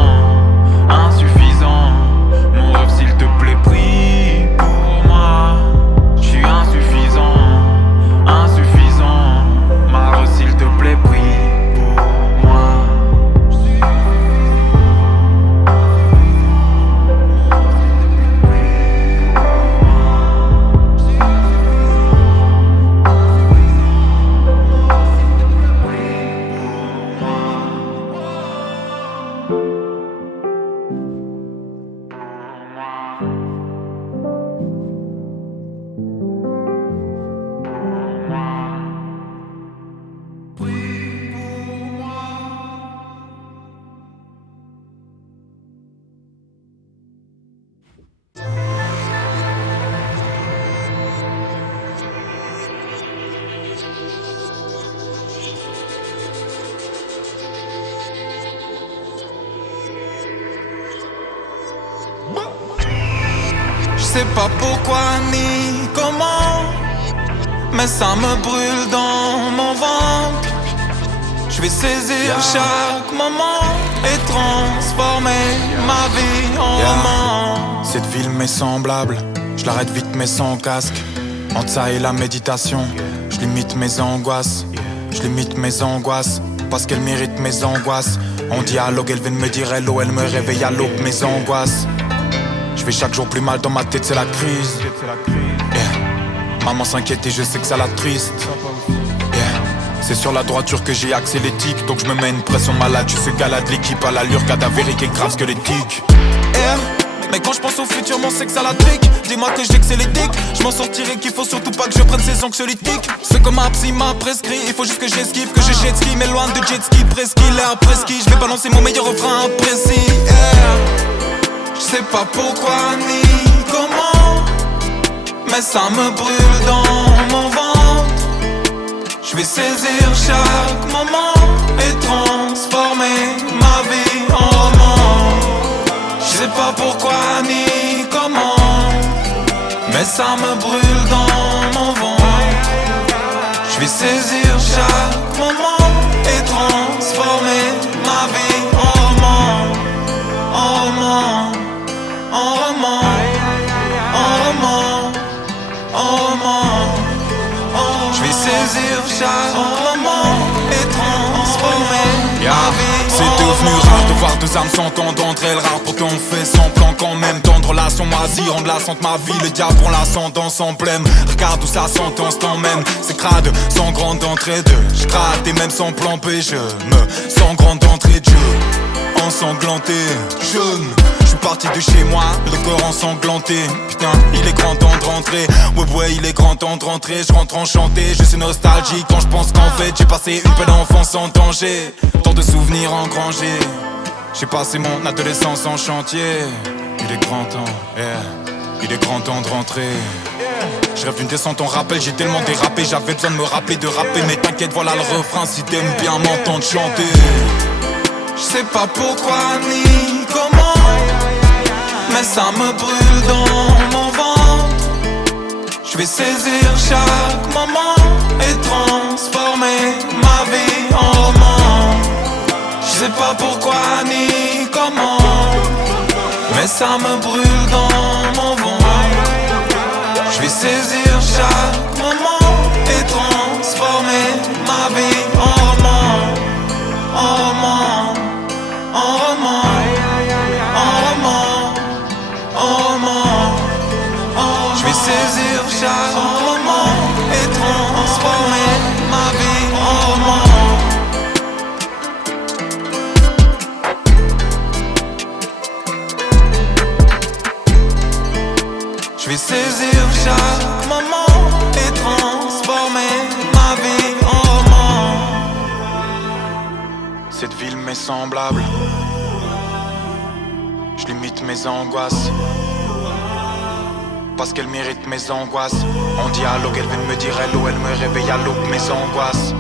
sais pas pourquoi ni comment, mais ça me brûle dans mon ventre. Je vais saisir chaque moment et transformer ma vie en roman. Cette ville m'est semblable, je l'arrête vite mais sans casque. Entre ça et la méditation, je limite mes angoisses. Je limite mes angoisses, parce qu'elle mérite mes angoisses. On dialogue, elle vient de me dire hello, elle me réveille à l'aube mes angoisses. Je vais chaque jour plus mal dans ma tête, c'est la crise. Yeah. Maman s'inquiète et je sais que ça la triste. C'est sur la droiture que j'ai axé l'éthique. Donc je me mets une pression malade. Je suis gala de l'équipe à l'allure cadavérique et grave squelettique. Mais quand je pense au futur, mon sexe à la trique. Dis-moi que j'ai que c'est l'éthique. Je m'en sortirai qu'il faut surtout pas que je prenne ces anxiolytiques. Ce que ma psy m'a prescrit, il faut juste que j'esquive, que je jet ski. M'éloigne de jet ski, presqu'île et après-ski. Je vais balancer mon meilleur refrain précis. Je sais pas pourquoi ni comment, mais ça me brûle dans mon ventre. Je vais saisir chaque moment et transformer ma vie en roman. Je sais pas pourquoi ni comment, mais ça me brûle dans mon ventre. Je vais saisir chaque moment et transformer ma vie en roman. En roman, en roman, en roman, en roman. Je vais saisir chaque moment et transformer ma vie. C'est devenu rare de voir deux âmes s'entendre entre elles. Rare pourtant on fait semblant quand même. Dans une relation moisie, rendre la sente ma vie. Le diable prend l'ascendance emblème. Regarde où ça s'entend tant même. C'est crade, sans grande entrée de. Je gratte et même sans plan B, je me sens grande entrée de jeu. Ensanglanté, jaune. Je suis parti de chez moi, le corps ensanglanté. Putain, il est grand temps de rentrer. Ouais, il est grand temps de rentrer. Je rentre enchanté, je suis nostalgique quand je pense qu'en fait j'ai passé une belle enfance en danger. Tant de souvenirs engrangés. J'ai passé mon adolescence en chantier. Il est grand temps, il est grand temps de rentrer. Je rêve d'une descente en rappel, j'ai tellement dérapé. J'avais besoin de me rappeler de rapper. Mais t'inquiète, voilà le refrain si t'aimes bien m'entendre chanter. Je sais pas pourquoi ni comment, mais ça me brûle dans mon ventre. Je vais saisir chaque moment et transformer ma vie en roman. Je sais pas pourquoi ni comment, mais ça me brûle dans mon ventre. Je vais saisir chaque moment et transformer ma vie en roman. En roman, en roman, en roman, en roman. Je vais saisir chaque moment et transformer ma vie en roman. Je vais saisir chaque moment et transformer ma vie en roman. Cette ville m'est semblable. Je limite mes angoisses, parce qu'elle mérite mes angoisses. En dialogue, elle vient de me dire hello, elle me réveille à l'aube mes angoisses.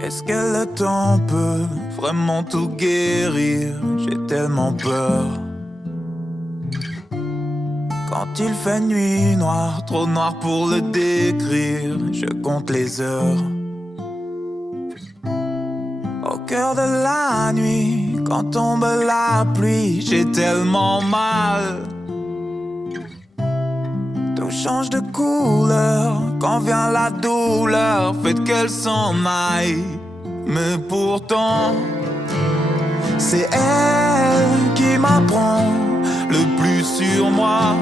Est-ce que le temps peut vraiment tout guérir? J'ai tellement peur. Quand il fait nuit noire, trop noir pour le décrire, je compte les heures. Au cœur de la nuit, quand tombe la pluie, j'ai tellement mal. Tout change de couleur quand vient la douleur. Faites qu'elle s'en aille, mais pourtant c'est elle qui m'apprend le plus sur moi.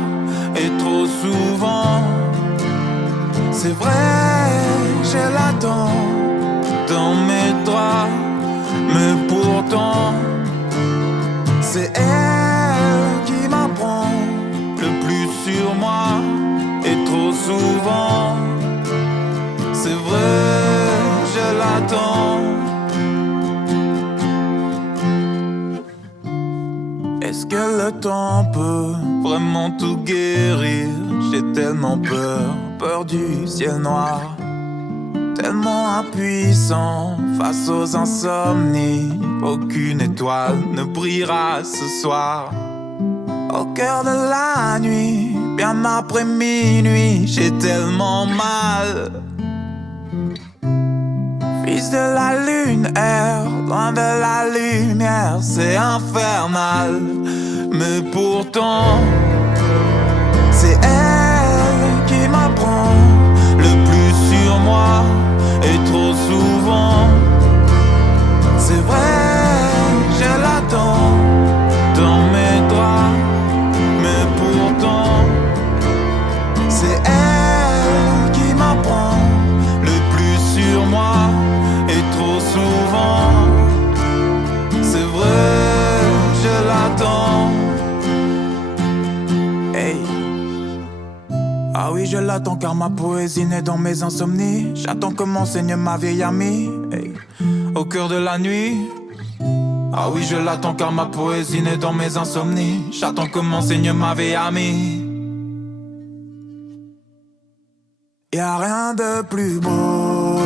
Et trop souvent C'est vrai, je l'attends dans mes draps, mais pourtant c'est elle qui m'apprend le plus sur moi. Et trop souvent, c'est vrai, je l'attends. Est-ce que le temps peut vraiment tout guérir? J'ai tellement peur du ciel noir, tellement impuissant face aux insomnies. Aucune étoile ne brillera ce soir. Au cœur de la nuit, bien après minuit, j'ai tellement mal. Fils de la lune, loin de la lumière, c'est infernal. Mais pourtant, c'est elle qui m'apprend le plus sur moi. Et trop souvent, c'est vrai, je l'attends dans mes draps. Mais pourtant, c'est elle qui m'apprend le plus sur moi. Et trop souvent, c'est vrai, je l'attends. Hey. Ah oui, je l'attends car ma poésie naît dans mes insomnies. J'attends que m'enseigne ma vieille amie. Hey. Au cœur de la nuit. Ah oui, je l'attends car ma poésie naît dans mes insomnies. J'attends que m'enseigne ma vieille amie. Y'a rien de plus beau.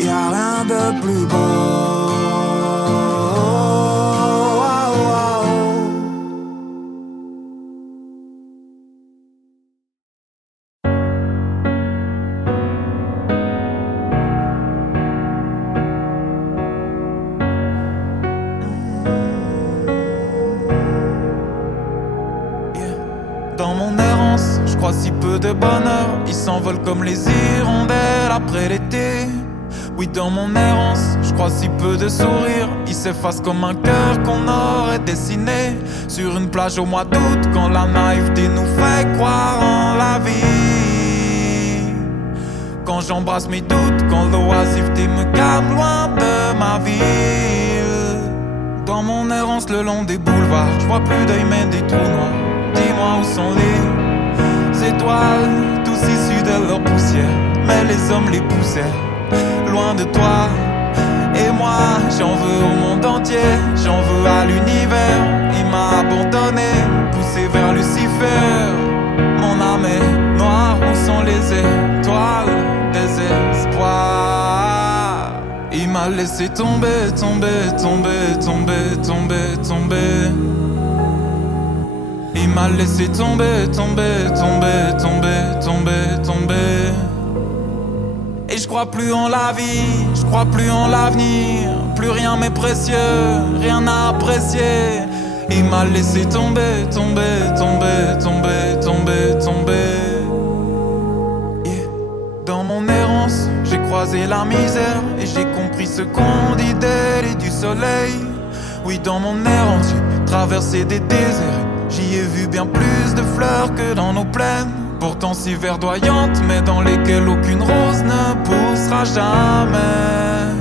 Y'a rien de plus beau. Dans mon errance, je crois si peu de bonheur. Il s'envole comme les hirondelles après l'été. Oui, dans mon errance, je crois si peu de sourire. Il s'efface comme un cœur qu'on aurait dessiné sur une plage au mois d'août, quand la naïveté nous fait croire en la vie. Quand j'embrasse mes doutes, quand l'oisiveté me calme loin de ma ville. Dans mon errance le long des boulevards, je vois plus d'œil mais des trous noirs. Dis-moi où sont les étoiles, tous issus de leur poussière. Mais les hommes les poussèrent loin de toi. Et moi, j'en veux au monde entier, j'en veux à l'univers. Il m'a abandonné, poussé vers Lucifer. Mon âme est noire, où sont les étoiles des espoirs? Il m'a laissé tomber, tomber, tomber, tomber, tomber, tomber. Il m'a laissé tomber, tomber, tomber, tomber, tomber, tomber. Et je crois plus en la vie, je crois plus en l'avenir. Plus rien m'est précieux, rien à apprécier. Il m'a laissé tomber, tomber, tomber, tomber, tomber, tomber. Yeah. Dans mon errance, j'ai croisé la misère et j'ai compris ce qu'on dit d'elle et du soleil. Oui, dans mon errance, j'ai traversé des déserts. J'y ai vu bien plus de fleurs que dans nos plaines, pourtant si verdoyantes, mais dans lesquelles aucune rose ne poussera jamais.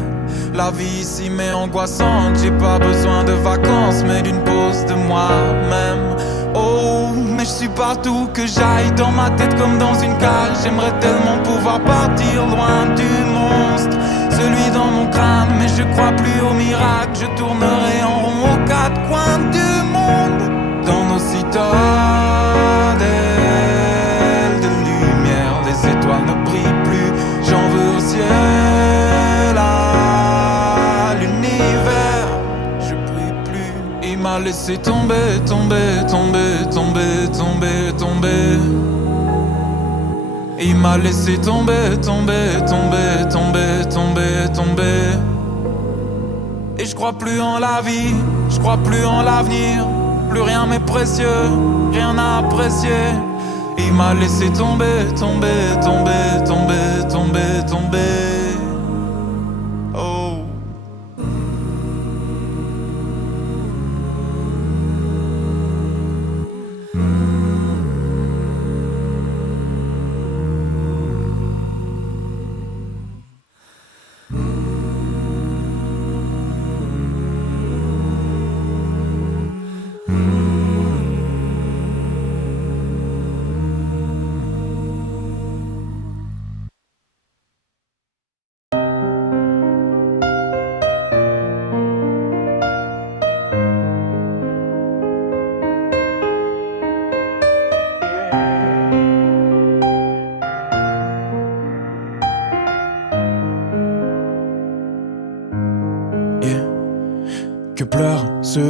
La vie ici m'est angoissante, j'ai pas besoin de vacances, mais d'une pause de moi-même. Oh, mais je suis partout que j'aille, dans ma tête comme dans une cage. J'aimerais tellement pouvoir partir loin du monstre, celui dans mon crâne, mais je crois plus au miracle. Je tournerai en rond aux quatre coins du monde. Dans nos citadelles de lumière, les étoiles ne brillent plus. J'en veux au ciel, à l'univers, je brille plus. Il m'a laissé tomber, tomber, tomber, tomber, tomber, tomber. Il m'a laissé tomber, tomber, tomber, tomber, tomber, tomber. Et je crois plus en la vie, je crois plus en l'avenir. Plus rien m'est précieux, rien à apprécier. Il m'a laissé tomber, tomber, tomber, tomber, tomber, tomber. Oh.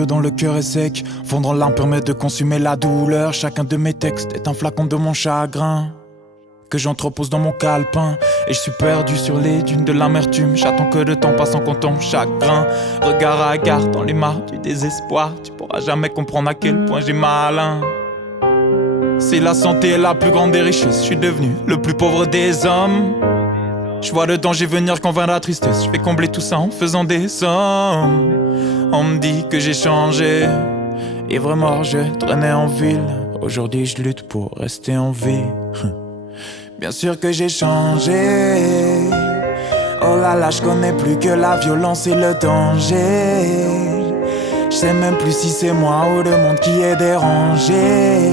dont le cœur est sec. Fondre l'âme permet de consumer la douleur. Chacun de mes textes est un flacon de mon chagrin que j'entrepose dans mon calepin. Et je suis perdu sur les dunes de l'amertume. J'attends que le temps passe en comptant chagrin. Regard à regard dans les mares du désespoir. Tu pourras jamais comprendre à quel point j'ai malin. Si la santé est la plus grande des richesses, je suis devenu le plus pauvre des hommes. Je vois le danger venir quand vient la tristesse. Je vais combler tout ça en faisant des sommes. On me dit que j'ai changé. Ivre mort, je traînais en ville. Aujourd'hui je lutte pour rester en vie. Bien sûr que j'ai changé. Oh là là, je connais plus que la violence et le danger. Je sais même plus si c'est moi ou le monde qui est dérangé.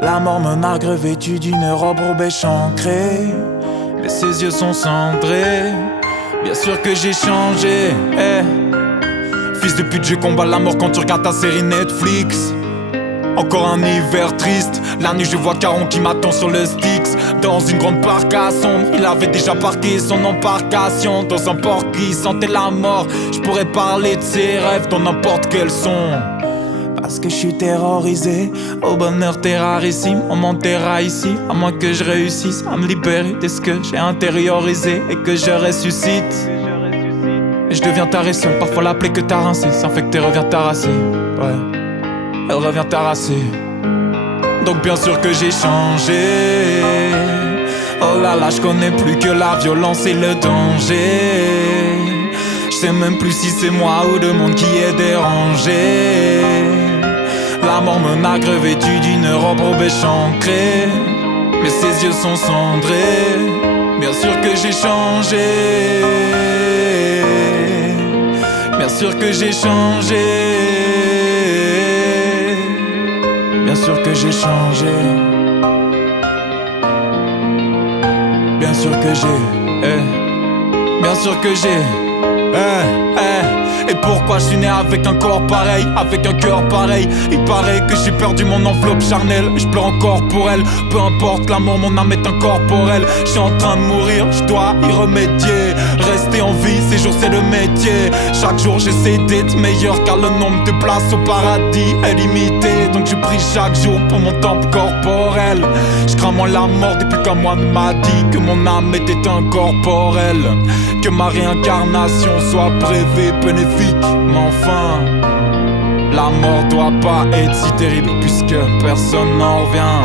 La mort me nargue revêtue d'une robe rouge échancrée. Mais ses yeux sont cendrés. Bien sûr que j'ai changé, Fils de pute, je combat la mort quand tu regardes ta série Netflix. Encore un hiver triste. La nuit je vois Caron qui m'attend sur le Styx. Dans une grande parc à sombre. Il avait déjà parqué son embarcation dans un port qui sentait la mort. Je pourrais parler de ses rêves dans n'importe quel son. Parce que je suis terrorisé, au bonheur terrarissime. On m'enterra ici, à moins que je réussisse à me libérer de ce que j'ai intériorisé et que je ressuscite. Et je deviens taré seul, parfois la plaie que t'as rincée s'infecter revient t'arraser, ouais, elle revient t'arraser. Donc bien sûr que j'ai changé. Oh là là, je connais plus que la violence et le danger. Je sais même plus si c'est moi ou le monde qui est dérangé. La mort me nargue revêtue d'une robe rouge échancrée. Mais ses yeux sont cendrés. Bien sûr que j'ai changé. Bien sûr que j'ai changé. Bien sûr que j'ai changé. Bien sûr que j'ai, bien sûr que j'ai, Et pourquoi je suis né avec un corps pareil, avec un cœur pareil? Il paraît que j'ai perdu mon enveloppe charnelle. Je pleure encore pour elle, peu importe l'amour, mon âme est incorporelle. Je suis en train de mourir, je dois y remédier. Rester en vie, ces jours c'est le métier. Chaque jour j'essaie d'être meilleur, car le nombre de places au paradis est limité. Donc je prie chaque jour pour mon temple corporel. Je crains moins la mort depuis qu'un moine m'a dit que mon âme était incorporelle. Que ma réincarnation soit prévée, bénéfique. Mais enfin, la mort doit pas être si terrible puisque personne n'en revient.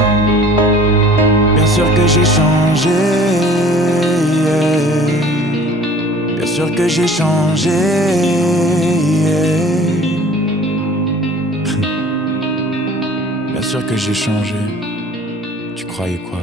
Bien sûr que j'ai changé, Bien sûr que j'ai changé, Bien sûr que j'ai changé. Tu croyais quoi?